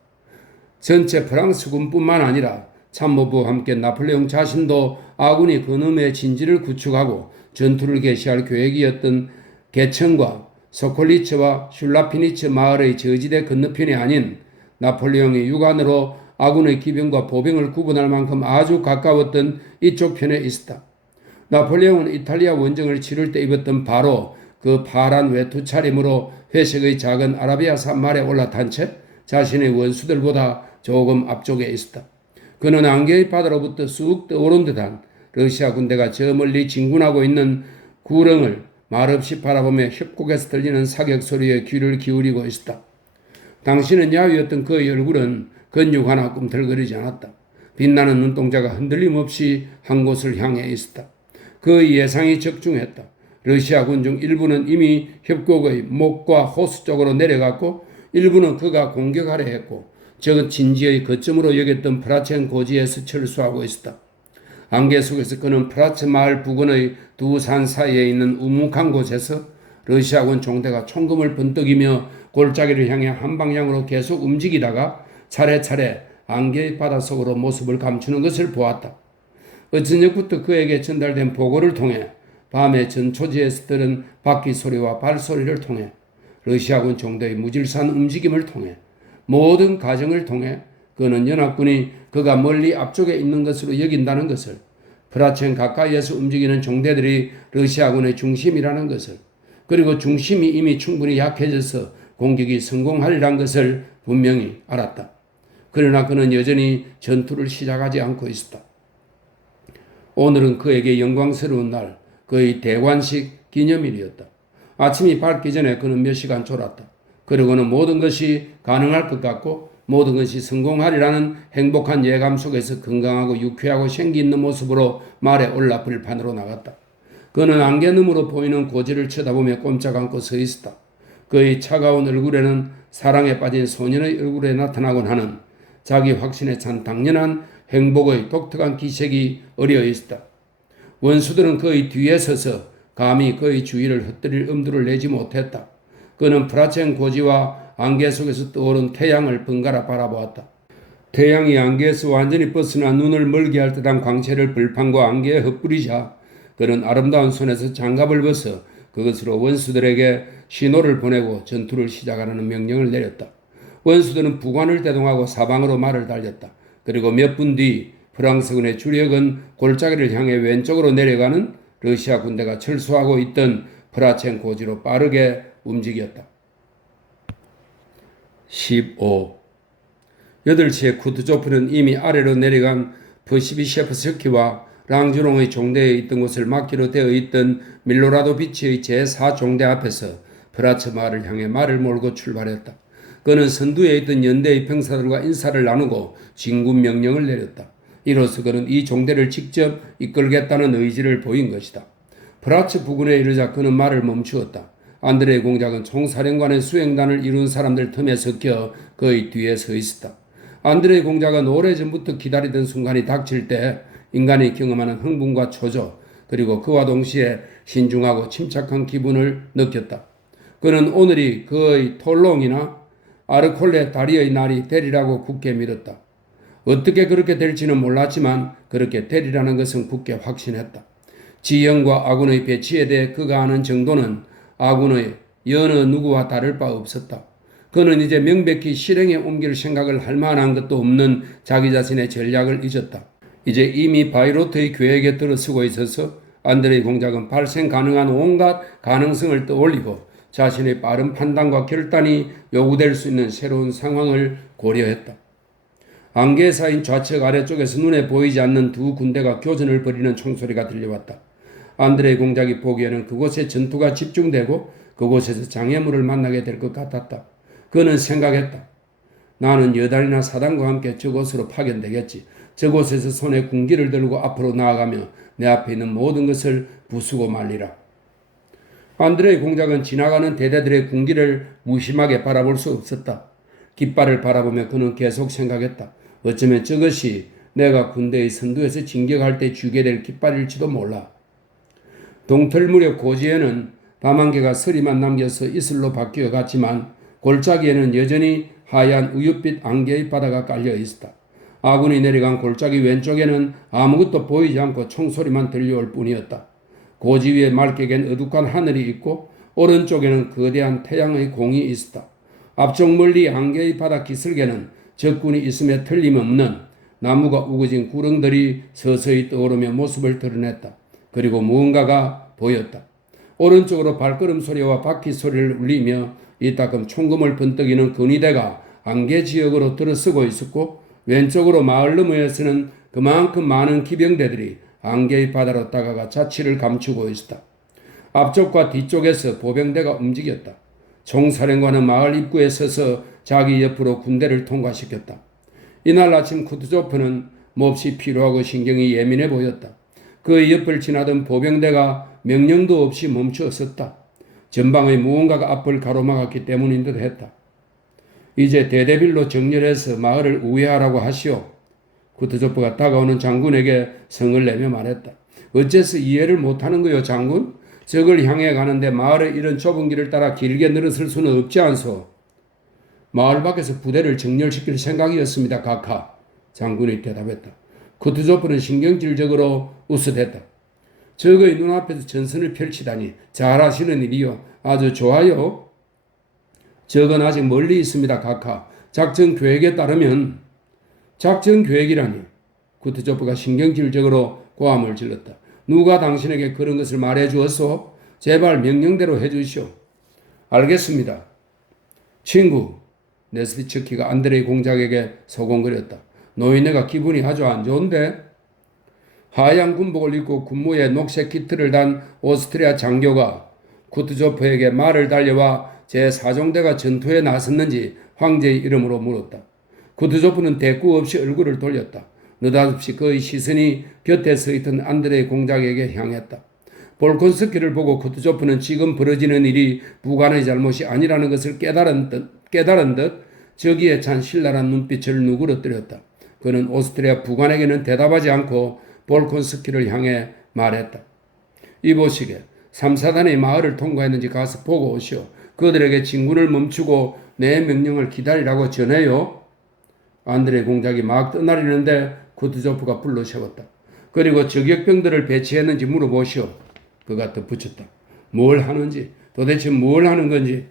전체 프랑스군뿐만 아니라 참모부와 함께 나폴레옹 자신도 아군이 그놈의 진지를 구축하고 전투를 개시할 계획이었던 개천과 소콜리츠와 슐라피니츠 마을의 저지대 건너편이 아닌 나폴레옹의 육안으로 아군의 기병과 보병을 구분할 만큼 아주 가까웠던 이쪽 편에 있었다. 나폴레옹은 이탈리아 원정을 치를 때 입었던 바로 그 파란 외투 차림으로 회색의 작은 아라비아 산말에 올라탄 채 자신의 원수들보다 조금 앞쪽에 있었다. 그는 안개의 바다로부터 쑥 떠오른 듯한 러시아 군대가 저 멀리 진군하고 있는 구렁을 말없이 바라보며 협곡에서 들리는 사격 소리에 귀를 기울이고 있었다. 당신은 야위였던 그의 얼굴은 근육 하나 꿈틀거리지 않았다. 빛나는 눈동자가 흔들림 없이 한 곳을 향해 있었다. 그의 예상이 적중했다. 러시아 군중 일부는 이미 협곡의 목과 호수 쪽으로 내려갔고 일부는 그가 공격하려 했고 저 진지의 거점으로 여겼던 프라첸 고지에서 철수하고 있었다. 안개 속에서 그는 프라츠 마을 부근의 두 산 사이에 있는 우묵한 곳에서 러시아군 종대가 총금을 번뜩이며 골짜기를 향해 한 방향으로 계속 움직이다가 차례차례 안개의 바닷속으로 모습을 감추는 것을 보았다. 어저녁부터 그에게 전달된 보고를 통해 밤에 전초지에서 들은 바퀴 소리와 발소리를 통해 러시아군 종대의 무질서한 움직임을 통해 모든 과정을 통해 그는 연합군이 그가 멀리 앞쪽에 있는 것으로 여긴다는 것을, 프라첸 가까이에서 움직이는 종대들이 러시아군의 중심이라는 것을, 그리고 중심이 이미 충분히 약해져서 공격이 성공하리란 것을 분명히 알았다. 그러나 그는 여전히 전투를 시작하지 않고 있었다. 오늘은 그에게 영광스러운 날, 그의 대관식 기념일이었다. 아침이 밝기 전에 그는 몇 시간 졸았다. 그러고는 모든 것이 가능할 것 같고 모든 것이 성공하리라는 행복한 예감 속에서 건강하고 유쾌하고 생기 있는 모습으로 말에 올라 불판으로 나갔다. 그는 안개 너머로 보이는 고지를 쳐다보며 꼼짝 않고 서 있었다. 그의 차가운 얼굴에는 사랑에 빠진 소년의 얼굴에 나타나곤 하는 자기 확신에 찬 당연한 행복의 독특한 기색이 어려 있었다. 원수들은 그의 뒤에 서서 감히 그의 주위를 흩뜨릴 엄두를 내지 못했다. 그는 프라첸 고지와 안개 속에서 떠오른 태양을 번갈아 바라보았다. 태양이 안개에서 완전히 벗어나 눈을 멀게 할 듯한 광채를 벌판과 안개에 흩뿌리자 그는 아름다운 손에서 장갑을 벗어 그것으로 원수들에게 신호를 보내고 전투를 시작하라는 명령을 내렸다. 원수들은 부관을 대동하고 사방으로 말을 달렸다. 그리고 몇 분 뒤 프랑스군의 주력은 골짜기를 향해 왼쪽으로 내려가는 러시아 군대가 철수하고 있던 프라첸 고지로 빠르게 움직였다. 15. 8시에 쿠트조프는 이미 아래로 내려간 프시비셰프스키와 랑주롱의 종대에 있던 곳을 막기로 되어 있던 밀로라도비치의 제4종대 앞에서 프라츠 마을을 향해 말을 몰고 출발했다. 그는 선두에 있던 연대의 병사들과 인사를 나누고 진군 명령을 내렸다. 이로써 그는 이 종대를 직접 이끌겠다는 의지를 보인 것이다. 프라츠 부근에 이르자 그는 말을 멈추었다. 안드레이 공작은 총사령관의 수행단을 이룬 사람들 틈에 섞여 그의 뒤에 서 있었다. 안드레이 공작은 오래전부터 기다리던 순간이 닥칠 때 인간이 경험하는 흥분과 초조, 그리고 그와 동시에 신중하고 침착한 기분을 느꼈다. 그는 오늘이 그의 톨롱이나 아르콜레 다리의 날이 되리라고 굳게 믿었다. 어떻게 그렇게 될지는 몰랐지만 그렇게 되리라는 것은 굳게 확신했다. 지형과 아군의 배치에 대해 그가 아는 정도는 아군의 여느 누구와 다를 바 없었다. 그는 이제 명백히 실행에 옮길 생각을 할 만한 것도 없는 자기 자신의 전략을 잊었다. 이제 이미 바이로트의 계획에 들어서고 있어서 안드레이 공작은 발생 가능한 온갖 가능성을 떠올리고 자신의 빠른 판단과 결단이 요구될 수 있는 새로운 상황을 고려했다. 안개 사인 좌측 아래쪽에서 눈에 보이지 않는 두 군대가 교전을 벌이는 총소리가 들려왔다. 안드레이 공작이 보기에는 그곳에 전투가 집중되고 그곳에서 장애물을 만나게 될 것 같았다. 그는 생각했다. 나는 여달이나 사단과 함께 저곳으로 파견되겠지. 저곳에서 손에 군기를 들고 앞으로 나아가며 내 앞에 있는 모든 것을 부수고 말리라. 안드레이 공작은 지나가는 대대들의 군기를 무심하게 바라볼 수 없었다. 깃발을 바라보며 그는 계속 생각했다. 어쩌면 저것이 내가 군대의 선두에서 진격할 때 쥐게 될 깃발일지도 몰라. 동틀 무렵 고지에는 밤안개가 서리만 남겨서 이슬로 바뀌어 갔지만 골짜기에는 여전히 하얀 우윳빛 안개의 바다가 깔려 있었다. 아군이 내려간 골짜기 왼쪽에는 아무것도 보이지 않고 총소리만 들려올 뿐이었다. 고지 위에 맑게 갠 어둑한 하늘이 있고 오른쪽에는 거대한 태양의 공이 있었다. 앞쪽 멀리 안개의 바다 기슭에는 적군이 있음에 틀림없는 나무가 우거진 구렁들이 서서히 떠오르며 모습을 드러냈다. 그리고 무언가가 보였다. 오른쪽으로 발걸음 소리와 바퀴 소리를 울리며 이따금 총금을 번뜩이는 근위대가 안개 지역으로 들어서고 있었고 왼쪽으로 마을 너머에서는 그만큼 많은 기병대들이 안개의 바다로 다가가 자취를 감추고 있었다. 앞쪽과 뒤쪽에서 보병대가 움직였다. 총사령관은 마을 입구에 서서 자기 옆으로 군대를 통과시켰다. 이날 아침 쿠트조프는 몹시 피로하고 신경이 예민해 보였다. 그의 옆을 지나던 보병대가 명령도 없이 멈추었었다. 전방의 무언가가 앞을 가로막았기 때문인 듯 했다. 이제 대대빌로 정렬해서 마을을 우회하라고 하시오. 쿠트조프가 다가오는 장군에게 성을 내며 말했다. 어째서 이해를 못하는 거요, 장군? 적을 향해 가는데 마을의 이런 좁은 길을 따라 길게 늘어설 수는 없지 않소. 마을 밖에서 부대를 정렬시킬 생각이었습니다, 각하. 장군이 대답했다. 쿠트조프는 신경질적으로 웃어댔다. 적의 눈앞에서 전선을 펼치다니 잘하시는 일이요. 아주 좋아요. 적은 아직 멀리 있습니다, 각하. 작전 계획에 따르면 작전 계획이라니. 쿠트조프가 신경질적으로 고함을 질렀다. 누가 당신에게 그런 것을 말해 주었소? 제발 명령대로 해 주시오. 알겠습니다. 친구, 네스비츠키가 안드레이 공작에게 소곤거렸다. 노인네가 기분이 아주 안 좋은데? 하얀 군복을 입고 군무에 녹색 키트를 단 오스트리아 장교가 쿠트조프에게 말을 달려와 제4종대가 전투에 나섰는지 황제의 이름으로 물었다. 쿠트조프는 대꾸 없이 얼굴을 돌렸다. 느닷없이 그의 시선이 곁에 서 있던 안드레이 공작에게 향했다. 볼콘스키를 보고 쿠트조프는 지금 벌어지는 일이 부관의 잘못이 아니라는 것을 깨달은 듯 저기에 찬 신랄한 눈빛을 누그러뜨렸다. 그는 오스트리아 부관에게는 대답하지 않고 볼콘스키를 향해 말했다. 이보시게 3사단의 마을을 통과했는지 가서 보고 오시오. 그들에게 진군을 멈추고 내 명령을 기다리라고 전해요. 안드레이 공작이 막 떠나려는데 쿠트조프가 불러 세웠다. 그리고 저격병들을 배치했는지 물어보시오. 그가 덧붙였다. 뭘 하는지, 도대체 뭘 하는 건지.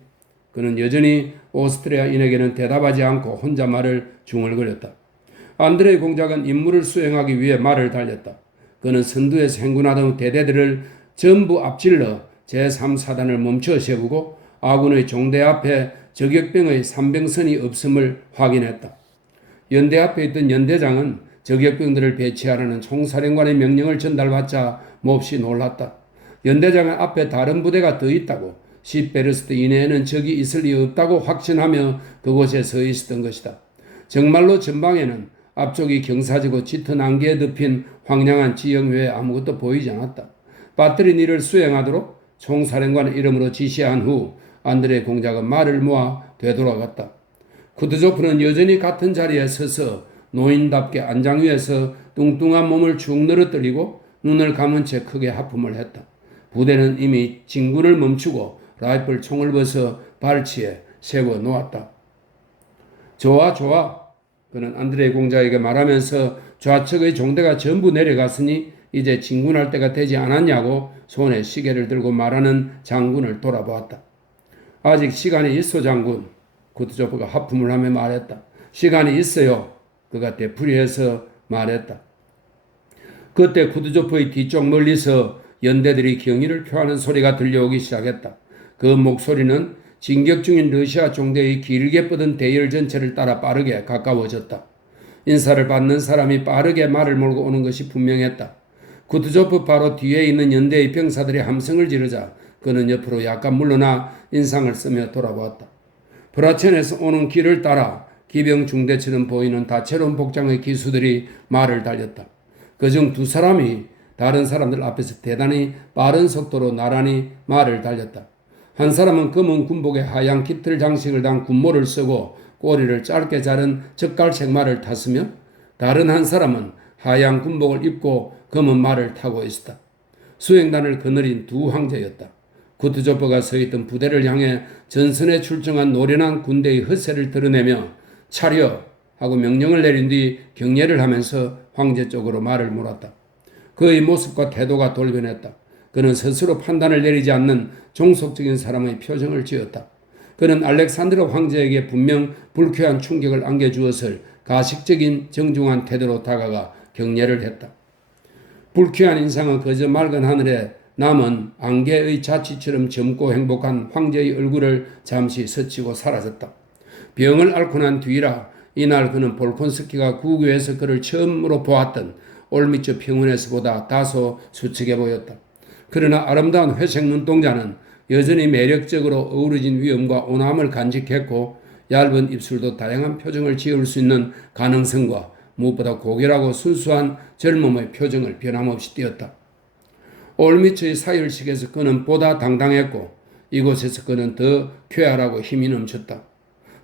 그는 여전히 오스트리아인에게는 대답하지 않고 혼자 말을 중얼거렸다. 안드레이 공작은 임무를 수행하기 위해 말을 달렸다. 그는 선두에서 행군하던 대대들을 전부 앞질러 제3사단을 멈춰 세우고 아군의 종대 앞에 저격병의 삼병선이 없음을 확인했다. 연대 앞에 있던 연대장은 저격병들을 배치하라는 총사령관의 명령을 전달받자 몹시 놀랐다. 연대장은 앞에 다른 부대가 더 있다고 10베르스트 이내에는 적이 있을 리 없다고 확신하며 그곳에 서 있었던 것이다. 정말로 전방에는 앞쪽이 경사지고 짙은 안개에 덮인 황량한 지형 외에 아무것도 보이지 않았다. 빠뜨린 일을 수행하도록 총사령관의 이름으로 지시한 후 안드레이 공작은 말을 모아 되돌아갔다. 쿠트조프는 여전히 같은 자리에 서서 노인답게 안장 위에서 뚱뚱한 몸을 축 늘어뜨리고 눈을 감은 채 크게 하품을 했다. 부대는 이미 진군을 멈추고 라이플 총을 벗어 발치에 세워 놓았다. 좋아. 그는 안드레이 공작에게 말하면서 좌측의 종대가 전부 내려갔으니 이제 진군할 때가 되지 않았냐고 손에 시계를 들고 말하는 장군을 돌아보았다. 아직 시간이 있어 장군. 쿠트조프가 하품을 하며 말했다. 시간이 있어요. 그가 되풀이해서 말했다. 그때 쿠트조프의 뒤쪽 멀리서 연대들이 경의를 표하는 소리가 들려오기 시작했다. 그 목소리는 진격 중인 러시아 종대의 길게 뻗은 대열 전체를 따라 빠르게 가까워졌다. 인사를 받는 사람이 빠르게 말을 몰고 오는 것이 분명했다. 쿠트조프 바로 뒤에 있는 연대의 병사들이 함성을 지르자 그는 옆으로 약간 물러나 인상을 쓰며 돌아보았다. 브라첸에서 오는 길을 따라 기병 중대처럼 보이는 다채로운 복장의 기수들이 말을 달렸다. 그중 두 사람이 다른 사람들 앞에서 대단히 빠른 속도로 나란히 말을 달렸다. 한 사람은 검은 군복에 하얀 깃털 장식을 단 군모를 쓰고 꼬리를 짧게 자른 젓갈색 말을 탔으며 다른 한 사람은 하얀 군복을 입고 검은 말을 타고 있었다. 수행단을 거느린 두 황제였다. 쿠트조프가 서 있던 부대를 향해 전선에 출정한 노련한 군대의 허세를 드러내며 차려 하고 명령을 내린 뒤 경례를 하면서 황제 쪽으로 말을 몰았다. 그의 모습과 태도가 돌변했다. 그는 스스로 판단을 내리지 않는 종속적인 사람의 표정을 지었다. 그는 알렉산드로 황제에게 분명 불쾌한 충격을 안겨주었을 가식적인 정중한 태도로 다가가 경례를 했다. 불쾌한 인상은 그저 맑은 하늘에 남은 안개의 자취처럼 젊고 행복한 황제의 얼굴을 잠시 스치고 사라졌다. 병을 앓고 난 뒤라 이날 그는 볼콘스키가 구교에서 그를 처음으로 보았던 올미처 평원에서보다 다소 수척해 보였다. 그러나 아름다운 회색 눈동자는 여전히 매력적으로 어우러진 위엄과 온화함을 간직했고 얇은 입술도 다양한 표정을 지을 수 있는 가능성과 무엇보다 고결하고 순수한 젊음의 표정을 변함없이 띄었다. 올미처의 사열식에서 그는 보다 당당했고 이곳에서 그는 더 쾌활하고 힘이 넘쳤다.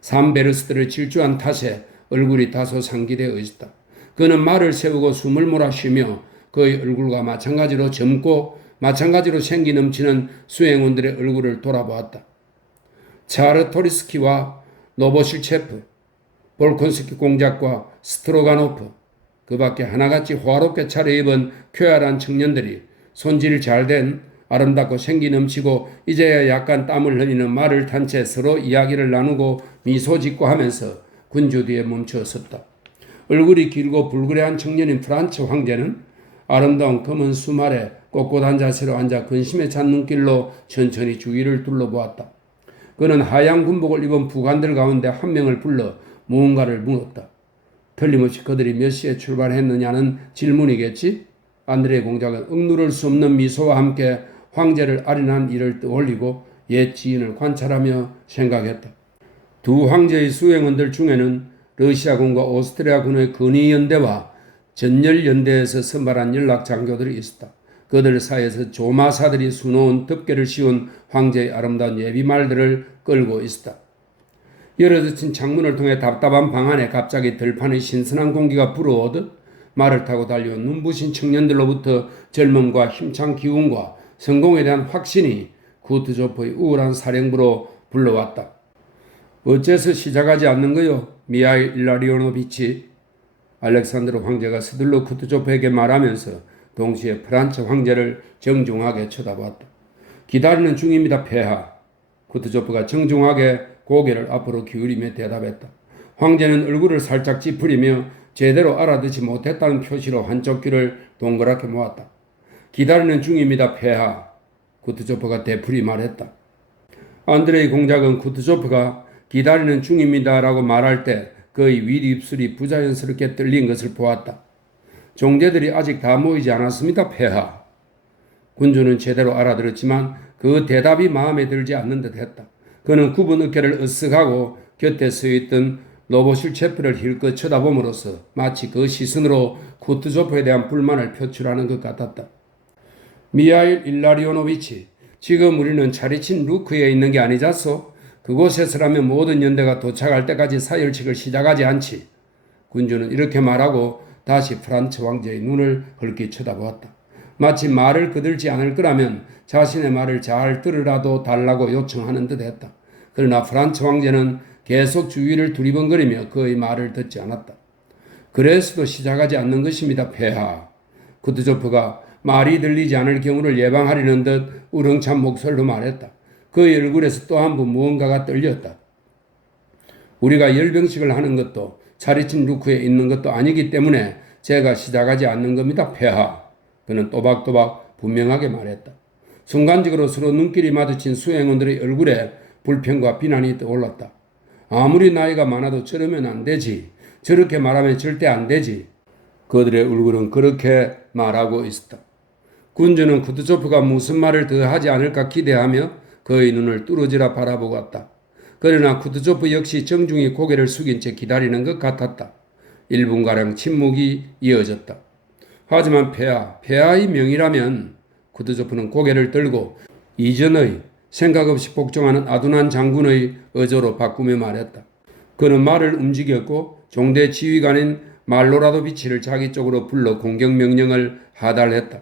3베르스트를 질주한 탓에 얼굴이 다소 상기되어 있었다. 그는 말을 세우고 숨을 몰아쉬며 그의 얼굴과 마찬가지로 젊고 마찬가지로 생기 넘치는 수행원들의 얼굴을 돌아보았다. 차르토리스키와 노보실체프, 볼콘스키 공작과 스트로가노프, 그 밖에 하나같이 호화롭게 차려입은 쾌활한 청년들이 손질 잘된 아름답고 생기 넘치고 이제야 약간 땀을 흘리는 말을 탄 채 서로 이야기를 나누고 미소 짓고 하면서 군주 뒤에 멈춰 섰다. 얼굴이 길고 불그레한 청년인 프란츠 황제는 아름다운 검은 수말에 꼿꼿한 자세로 앉아 근심에 찬 눈길로 천천히 주위를 둘러보았다. 그는 하얀 군복을 입은 부관들 가운데 한 명을 불러 무언가를 물었다. 틀림없이 그들이 몇 시에 출발했느냐는 질문이겠지? 안드레 공작은 억누를 수 없는 미소와 함께 황제를 아련한 이를 떠올리고 옛 지인을 관찰하며 생각했다. 두 황제의 수행원들 중에는 러시아군과 오스트리아군의 근위연대와 전열연대에서 선발한 연락장교들이 있었다. 그들 사이에서 조마사들이 수놓은 덮개를 씌운 황제의 아름다운 예비말들을 끌고 있었다. 열어젖힌 창문을 통해 답답한 방 안에 갑자기 들판의 신선한 공기가 불어오듯 말을 타고 달려온 눈부신 청년들로부터 젊음과 힘찬 기운과 성공에 대한 확신이 쿠트조프의 우월한 사령부로 불러왔다. 어째서 시작하지 않는 거요? 미하일 일라리오노비치. 알렉산드로 황제가 서둘러 쿠트조프에게 말하면서 동시에 프란츠 황제를 정중하게 쳐다봤다. 기다리는 중입니다, 폐하. 쿠트조프가 정중하게 고개를 앞으로 기울이며 대답했다. 황제는 얼굴을 살짝 찌푸리며 제대로 알아듣지 못했다는 표시로 한쪽 귀를 동그랗게 모았다. 기다리는 중입니다, 폐하. 쿠트조프가 되풀이 말했다. 안드레이 공작은 쿠트조프가 기다리는 중입니다라고 말할 때 그의 윗입술이 부자연스럽게 떨린 것을 보았다. 종제들이 아직 다 모이지 않았습니다, 폐하. 군주는 제대로 알아들었지만 그 대답이 마음에 들지 않는 듯 했다. 그는 굽은 어깨를 으쓱하고 곁에 서 있던 노보실체프를 힐끗 쳐다봄으로써 마치 그 시선으로 쿠트조프에 대한 불만을 표출하는 것 같았다. 미하일 일라리오노비치, 지금 우리는 차리친 루크에 있는 게 아니잖소? 그곳에서라면 모든 연대가 도착할 때까지 사열칙을 시작하지 않지. 군주는 이렇게 말하고 다시 프란츠 왕제의 눈을 헐기 쳐다보았다. 마치 말을 거들지 않을 거라면 자신의 말을 잘 들으라도 달라고 요청하는 듯 했다. 그러나 프란츠 왕제는 계속 주위를 두리번거리며 그의 말을 듣지 않았다. 그래서도 시작하지 않는 것입니다, 폐하. 쿠트조프가 말이 들리지 않을 경우를 예방하려는 듯 우렁찬 목소리로 말했다. 그의 얼굴에서 또 한 번 무언가가 떨렸다. 우리가 열병식을 하는 것도 차리친 루크에 있는 것도 아니기 때문에 제가 시작하지 않는 겁니다, 폐하. 그는 또박또박 분명하게 말했다. 순간적으로 서로 눈길이 마주친 수행원들의 얼굴에 불평과 비난이 떠올랐다. 아무리 나이가 많아도 저러면 안 되지. 저렇게 말하면 절대 안 되지. 그들의 얼굴은 그렇게 말하고 있었다. 군주는 쿠트조프가 무슨 말을 더 하지 않을까 기대하며 그의 눈을 뚫어지라 바라보고 왔다. 그러나 쿠트조프 역시 정중히 고개를 숙인 채 기다리는 것 같았다. 1분가량 침묵이 이어졌다. 하지만 폐하의 명이라면 쿠트조프는 고개를 들고 이전의 생각 없이 복종하는 아둔한 장군의 어조로 바꾸며 말했다. 그는 말을 움직였고 종대 지휘관인 말로라도비치를 자기 쪽으로 불러 공격 명령을 하달했다.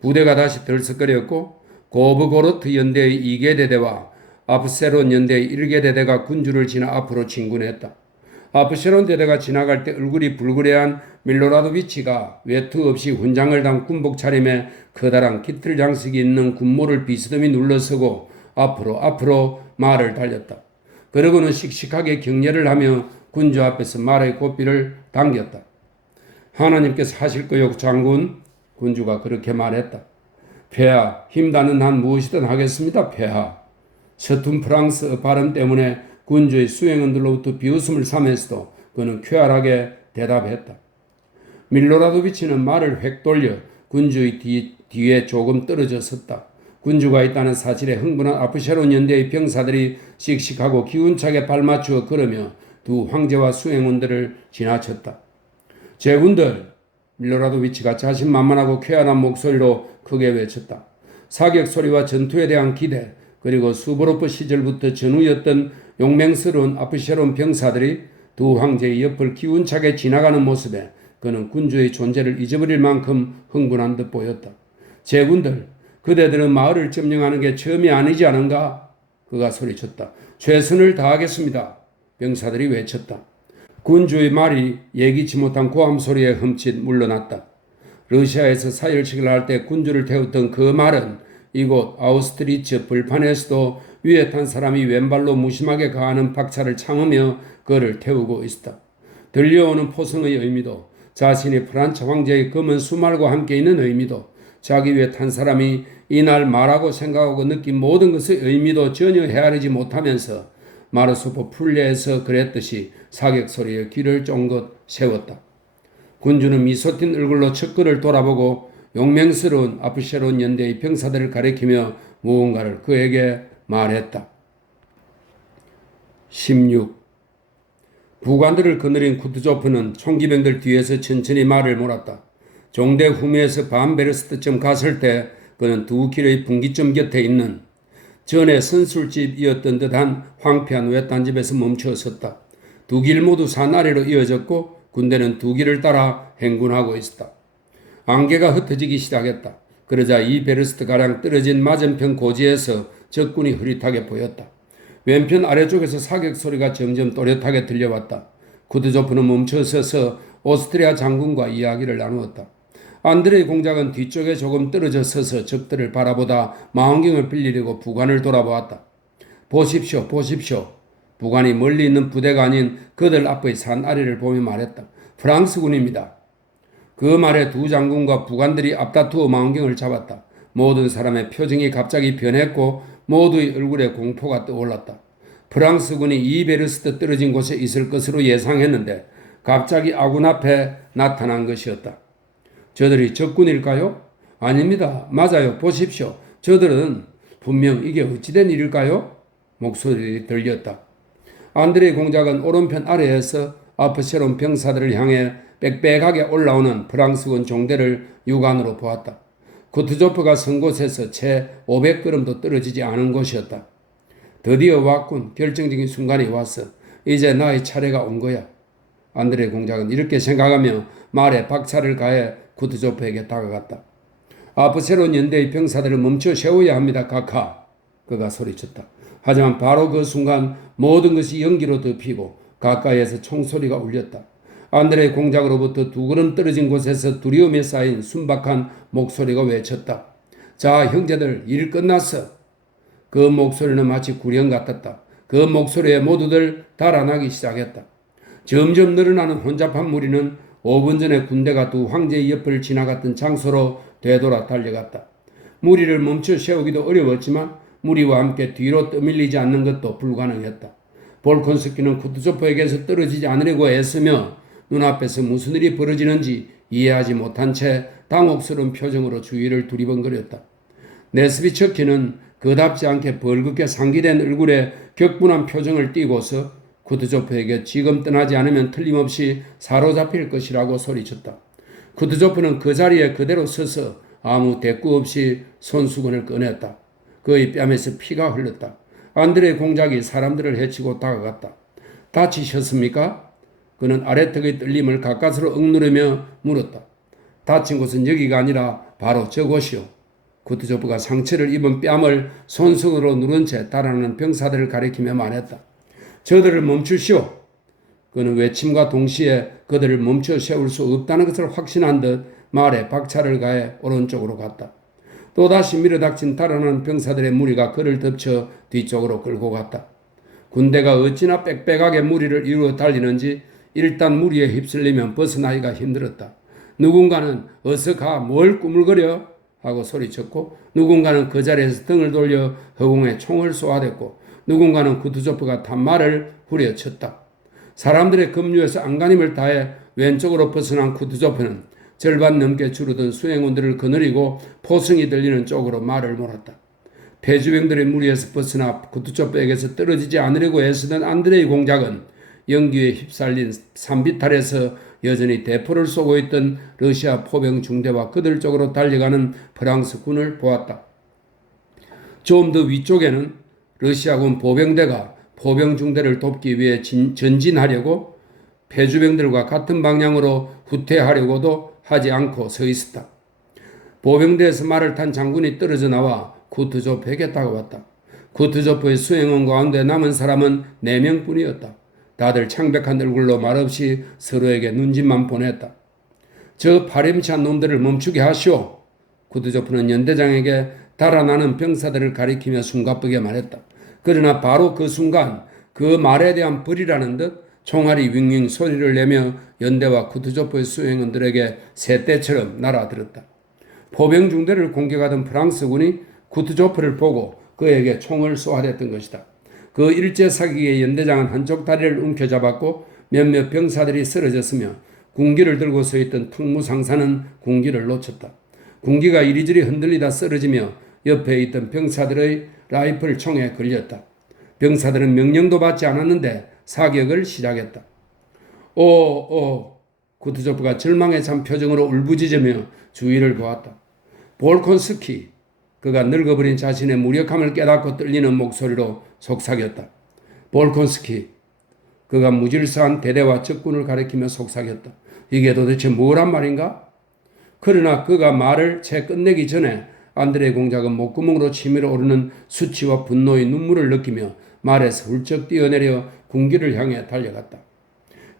부대가 다시 들썩거렸고 고브고르트 연대의 2개 대대와 아프세론 연대의 1개 대대가 군주를 지나 앞으로 진군했다. 아프세론 대대가 지나갈 때 얼굴이 불그레한 밀로라도비치가 외투 없이 훈장을 단 군복 차림에 커다란 깃털 장식이 있는 군모를 비스듬히 눌러서고 앞으로 말을 달렸다. 그러고는 씩씩하게 격려를 하며 군주 앞에서 말의 고삐를 당겼다. 하나님께서 하실 거요, 장군. 군주가 그렇게 말했다. 폐하, 힘닿는 한 무엇이든 하겠습니다, 폐하. 서툰 프랑스 발음 때문에 군주의 수행원들로부터 비웃음을 사면서도 그는 쾌활하게 대답했다. 밀로라도비치는 말을 획 돌려 군주의 뒤에 조금 떨어져 섰다. 군주가 있다는 사실에 흥분한 아프셰론 연대의 병사들이 씩씩하고 기운차게 발맞추어 걸으며 두 황제와 수행원들을 지나쳤다. 제군들, 밀로라도비치가 자신만만하고 쾌활한 목소리로 크게 외쳤다. 사격 소리와 전투에 대한 기대, 그리고 수보로프 시절부터 전우였던 용맹스러운 아프셰론 병사들이 두 황제의 옆을 기운차게 지나가는 모습에 그는 군주의 존재를 잊어버릴 만큼 흥분한 듯 보였다. 제군들, 그대들은 마을을 점령하는 게 처음이 아니지 않은가? 그가 소리쳤다. 최선을 다하겠습니다. 병사들이 외쳤다. 군주의 말이 예기치 못한 고함 소리에 흠칫 물러났다. 러시아에서 사열식을 할 때 군주를 태웠던 그 말은 이곳 아우스트리츠 벌판에서도 위에 탄 사람이 왼발로 무심하게 가하는 박차를 참으며 그를 태우고 있었다. 들려오는 포성의 의미도 자신이 프란츠 황제의 검은 수말과 함께 있는 의미도 자기 위에 탄 사람이 이날 말하고 생각하고 느낀 모든 것의 의미도 전혀 헤아리지 못하면서 마르소프 풀레에서 그랬듯이 사격 소리에 귀를 쫑긋 세웠다. 군주는 미소 띤 얼굴로 척근을 돌아보고 용맹스러운 아프쉐론 연대의 병사들을 가리키며 무언가를 그에게 말했다. 16. 부관들을 거느린 쿠투조프는 총기병들 뒤에서 천천히 말을 몰았다. 종대 후미에서 반베르스트쯤 갔을 때 그는 두 길의 분기점 곁에 있는 전에 선술집이었던 듯한 황폐한 외딴 집에서 멈춰 섰다. 두 길 모두 산 아래로 이어졌고 군대는 두 길을 따라 행군하고 있었다. 안개가 흩어지기 시작했다. 그러자 이 베르스트가량 떨어진 맞은편 고지에서 적군이 흐릿하게 보였다. 왼편 아래쪽에서 사격 소리가 점점 또렷하게 들려왔다. 쿠투조프는 멈춰서서 오스트리아 장군과 이야기를 나누었다. 안드레이 공작은 뒤쪽에 조금 떨어져 서서 적들을 바라보다 망원경을 빌리려고 부관을 돌아보았다. 보십시오, 보십시오. 부관이 멀리 있는 부대가 아닌 그들 앞의 산 아래를 보며 말했다. 프랑스군입니다. 그 말에 두 장군과 부관들이 앞다투어 망원경을 잡았다. 모든 사람의 표정이 갑자기 변했고 모두의 얼굴에 공포가 떠올랐다. 프랑스군이 이베르스트 떨어진 곳에 있을 것으로 예상했는데 갑자기 아군 앞에 나타난 것이었다. 저들이 적군일까요? 아닙니다. 맞아요. 보십시오. 저들은 분명 이게 어찌된 일일까요? 목소리 들렸다. 안드레이 공작은 오른편 아래에서 아프쉐론 병사들을 향해 빽빽하게 올라오는 프랑스군 종대를 육안으로 보았다. 쿠투조프가 선 곳에서 채 500걸음도 떨어지지 않은 곳이었다. 드디어 왔군. 결정적인 순간이 왔어. 이제 나의 차례가 온 거야. 안드레이 공작은 이렇게 생각하며 말에 박차를 가해 쿠투조프에게 다가갔다. 아프쉐론 연대의 병사들을 멈춰 세워야 합니다. 카카. 그가 소리쳤다. 하지만 바로 그 순간 모든 것이 연기로 덮이고 가까이에서 총소리가 울렸다. 안드레이 공작으로부터 두 걸음 떨어진 곳에서 두려움에 쌓인 순박한 목소리가 외쳤다. 자, 형제들, 일 끝났어. 그 목소리는 마치 구령 같았다. 그 목소리에 모두들 달아나기 시작했다. 점점 늘어나는 혼잡한 무리는 5분 전에 군대가 두 황제의 옆을 지나갔던 장소로 되돌아 달려갔다. 무리를 멈춰 세우기도 어려웠지만 무리와 함께 뒤로 떠밀리지 않는 것도 불가능했다. 볼콘스키는 쿠투조프에게서 떨어지지 않으려고 애쓰며 눈앞에서 무슨 일이 벌어지는지 이해하지 못한 채 당혹스러운 표정으로 주위를 두리번거렸다. 네스비처키는 그답지 않게 벌겋게 상기된 얼굴에 격분한 표정을 띠고서 쿠투조프에게 지금 떠나지 않으면 틀림없이 사로잡힐 것이라고 소리쳤다. 쿠투조프는 그 자리에 그대로 서서 아무 대꾸 없이 손수건을 꺼냈다. 그의 뺨에서 피가 흘렀다. 안드레이 공작이 사람들을 해치고 다가갔다. 다치셨습니까? 그는 아래턱의 떨림을 가까스로 억누르며 물었다. 다친 곳은 여기가 아니라 바로 저곳이오. 쿠투조프가 상처를 입은 뺨을 손석으로 누른 채 달아나는 병사들을 가리키며 말했다. 저들을 멈추시오. 그는 외침과 동시에 그들을 멈춰 세울 수 없다는 것을 확신한 듯 말에 박차를 가해 오른쪽으로 갔다. 또다시 밀어닥친 달아나는 병사들의 무리가 그를 덮쳐 뒤쪽으로 끌고 갔다. 군대가 어찌나 빽빽하게 무리를 이루어 달리는지 일단 무리에 휩쓸리면 벗어나기가 힘들었다. 누군가는 어서 가, 뭘 꾸물거려? 하고 소리쳤고 누군가는 그 자리에서 등을 돌려 허공에 총을 쏘아댔고 누군가는 쿠투조프가 탄말을 후려쳤다. 사람들의 급류에서 안간힘을 다해 왼쪽으로 벗어난 쿠투조프는 절반 넘게 줄어든 수행원들을 거느리고 포성이 들리는 쪽으로 말을 몰았다. 폐주병들의 무리에서 벗어나 쿠투조프에게서 떨어지지 않으려고 애쓰던 안드레이 공작은 연기에 휩쓸린 산비탈에서 여전히 대포를 쏘고 있던 러시아 포병 중대와 그들 쪽으로 달려가는 프랑스 군을 보았다. 좀 더 위쪽에는 러시아군 보병대가 포병 중대를 돕기 위해 전진하려고 폐주병들과 같은 방향으로 후퇴하려고도 하지 않고 서 있었다. 보병대에서 말을 탄 장군이 떨어져 나와 쿠트조프에게 다가왔다. 쿠트조프의 수행원 가운데 남은 사람은 4명뿐이었다. 다들 창백한 얼굴로 말없이 서로에게 눈짓만 보냈다. 저 파렴치한 놈들을 멈추게 하시오. 쿠트조프는 연대장에게 달아나는 병사들을 가리키며 숨가쁘게 말했다. 그러나 바로 그 순간 그 말에 대한 벌이라는 듯 총알이 윙윙 소리를 내며 연대와 쿠트조프의 수행원들에게 새떼처럼 날아들었다. 포병 중대를 공격하던 프랑스군이 쿠트조프를 보고 그에게 총을 쏘아댔던 것이다. 그 일제사격의 연대장은 한쪽 다리를 움켜잡았고 몇몇 병사들이 쓰러졌으며 군기를 들고 서 있던 특무상사는 군기를 놓쳤다. 군기가 이리저리 흔들리다 쓰러지며 옆에 있던 병사들의 라이플 총에 걸렸다. 병사들은 명령도 받지 않았는데 사격을 시작했다. 쿠트조프가 절망에 찬 표정으로 울부짖으며 주위를 보았다. 볼콘스키, 그가 늙어버린 자신의 무력함을 깨닫고 떨리는 목소리로 속삭였다. 볼콘스키, 그가 무질서한 대대와 적군을 가리키며 속삭였다. 이게 도대체 뭐란 말인가? 그러나 그가 말을 채 끝내기 전에 안드레 공작은 목구멍으로 치밀어 오르는 수치와 분노의 눈물을 느끼며 말에서 훌쩍 뛰어내려 군기를 향해 달려갔다.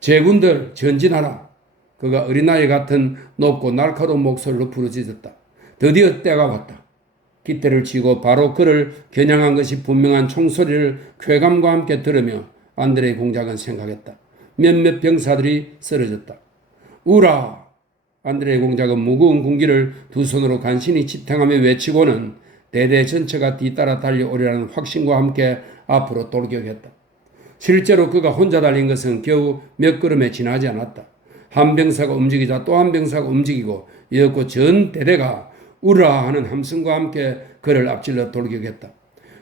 제군들 전진하라. 그가 어린아이 같은 높고 날카로운 목소리로 부르짖었다. 드디어 때가 왔다. 깃대를 쥐고 바로 그를 겨냥한 것이 분명한 총소리를 쾌감과 함께 들으며 안드레 공작은 생각했다. 몇몇 병사들이 쓰러졌다. 우라! 안드레 공작은 무거운 군기를 두 손으로 간신히 지탱하며 외치고는 대대 전체가 뒤따라 달려오리라는 확신과 함께 앞으로 돌격했다. 실제로 그가 혼자 달린 것은 겨우 몇 걸음에 지나지 않았다. 한 병사가 움직이자 또 한 병사가 움직이고 이었고 전 대대가 우라 하는 함성과 함께 그를 앞질러 돌격했다.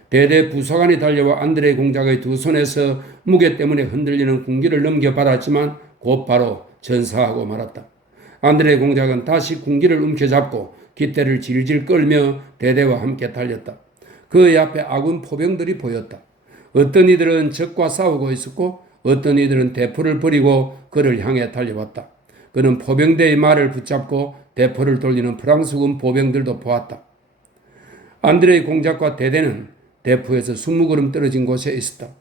대대 부사관이 달려와 안드레 공작의 두 손에서 무게 때문에 흔들리는 군기를 넘겨받았지만 곧바로 전사하고 말았다. 안드레 공작은 다시 군기를 움켜잡고 깃대를 질질 끌며 대대와 함께 달렸다. 그의 앞에 아군 포병들이 보였다. 어떤 이들은 적과 싸우고 있었고 어떤 이들은 대포를 버리고 그를 향해 달려왔다. 그는 포병대의 말을 붙잡고 대포를 돌리는 프랑스군 포병들도 보았다. 안드레 공작과 대대는 대포에서 20걸음 떨어진 곳에 있었다.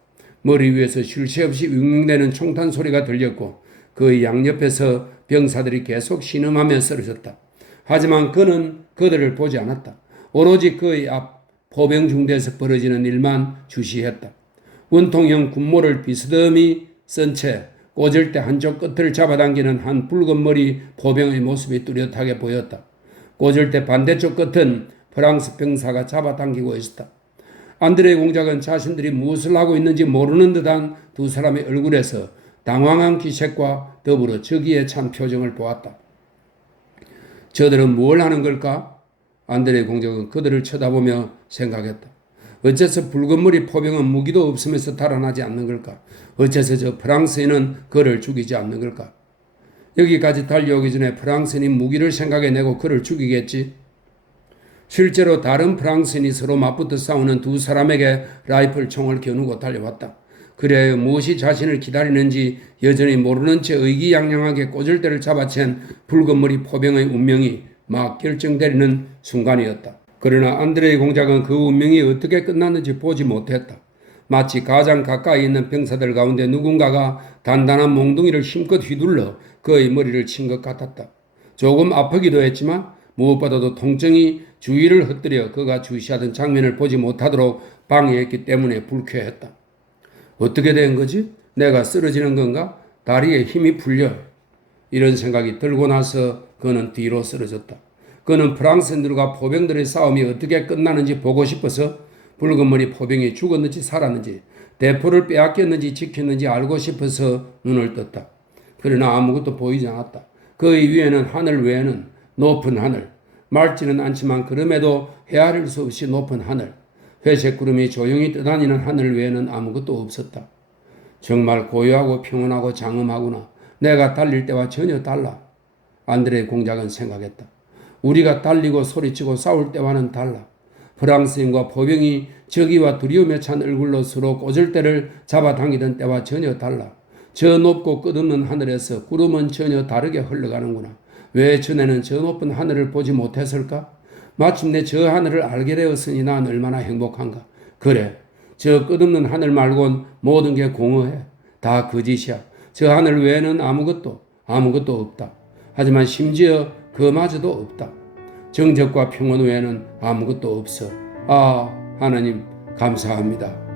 머리 위에서 쉴 새 없이 윙윙대는 총탄 소리가 들렸고 그의 양옆에서 병사들이 계속 신음하며 쓰러졌다. 하지만 그는 그들을 보지 않았다. 오로지 그의 앞 포병 중대에서 벌어지는 일만 주시했다. 원통형 군모를 비스듬히 쓴 채 꽂을 때 한쪽 끝을 잡아당기는 한 붉은 머리 포병의 모습이 뚜렷하게 보였다. 꽂을 때 반대쪽 끝은 프랑스 병사가 잡아당기고 있었다. 안드레 공작은 자신들이 무엇을 하고 있는지 모르는 듯한 두 사람의 얼굴에서 당황한 기색과 더불어 적의에 찬 표정을 보았다. 저들은 뭘 하는 걸까? 안드레 공작은 그들을 쳐다보며 생각했다. 어째서 붉은 머리 포병은 무기도 없으면서 달아나지 않는 걸까? 어째서 저 프랑스인은 그를 죽이지 않는 걸까? 여기까지 달려오기 전에 프랑스인이 무기를 생각해내고 그를 죽이겠지? 실제로 다른 프랑스인이 서로 맞붙어 싸우는 두 사람에게 라이플 총을 겨누고 달려왔다. 그래야 무엇이 자신을 기다리는지 여전히 모르는 채 의기양양하게 꼬질대를 잡아챈 붉은 머리 포병의 운명이 막 결정되는 순간이었다. 그러나 안드레 공작은 그 운명이 어떻게 끝났는지 보지 못했다. 마치 가장 가까이 있는 병사들 가운데 누군가가 단단한 몽둥이를 힘껏 휘둘러 그의 머리를 친 것 같았다. 조금 아프기도 했지만 무엇보다도 통증이 주위를 흩뜨려 그가 주시하던 장면을 보지 못하도록 방해했기 때문에 불쾌했다. 어떻게 된 거지? 내가 쓰러지는 건가? 다리에 힘이 풀려. 이런 생각이 들고 나서 그는 뒤로 쓰러졌다. 그는 프랑스인들과 포병들의 싸움이 어떻게 끝나는지 보고 싶어서 붉은 머리 포병이 죽었는지 살았는지 대포를 빼앗겼는지 지켰는지 알고 싶어서 눈을 떴다. 그러나 아무것도 보이지 않았다. 그의 위에는 하늘 외에는 높은 하늘, 맑지는 않지만 그럼에도 헤아릴 수 없이 높은 하늘, 회색 구름이 조용히 떠다니는 하늘 외에는 아무것도 없었다. 정말 고요하고 평온하고 장엄하구나. 내가 달릴 때와 전혀 달라. 안드레 공작은 생각했다. 우리가 달리고 소리치고 싸울 때와는 달라. 프랑스인과 포병이 적의와 두려움에 찬 얼굴로 서로 꼬질대를 잡아당기던 때와 전혀 달라. 저 높고 끝없는 하늘에서 구름은 전혀 다르게 흘러가는구나. 왜 전에는 저 높은 하늘을 보지 못했을까? 마침내 저 하늘을 알게 되었으니 난 얼마나 행복한가. 그래, 저 끝없는 하늘 말곤 모든 게 공허해. 다 거짓이야. 저 하늘 외에는 아무것도 없다. 하지만 심지어 그마저도 없다. 정적과 평온 외에는 아무것도 없어. 아, 하나님 감사합니다.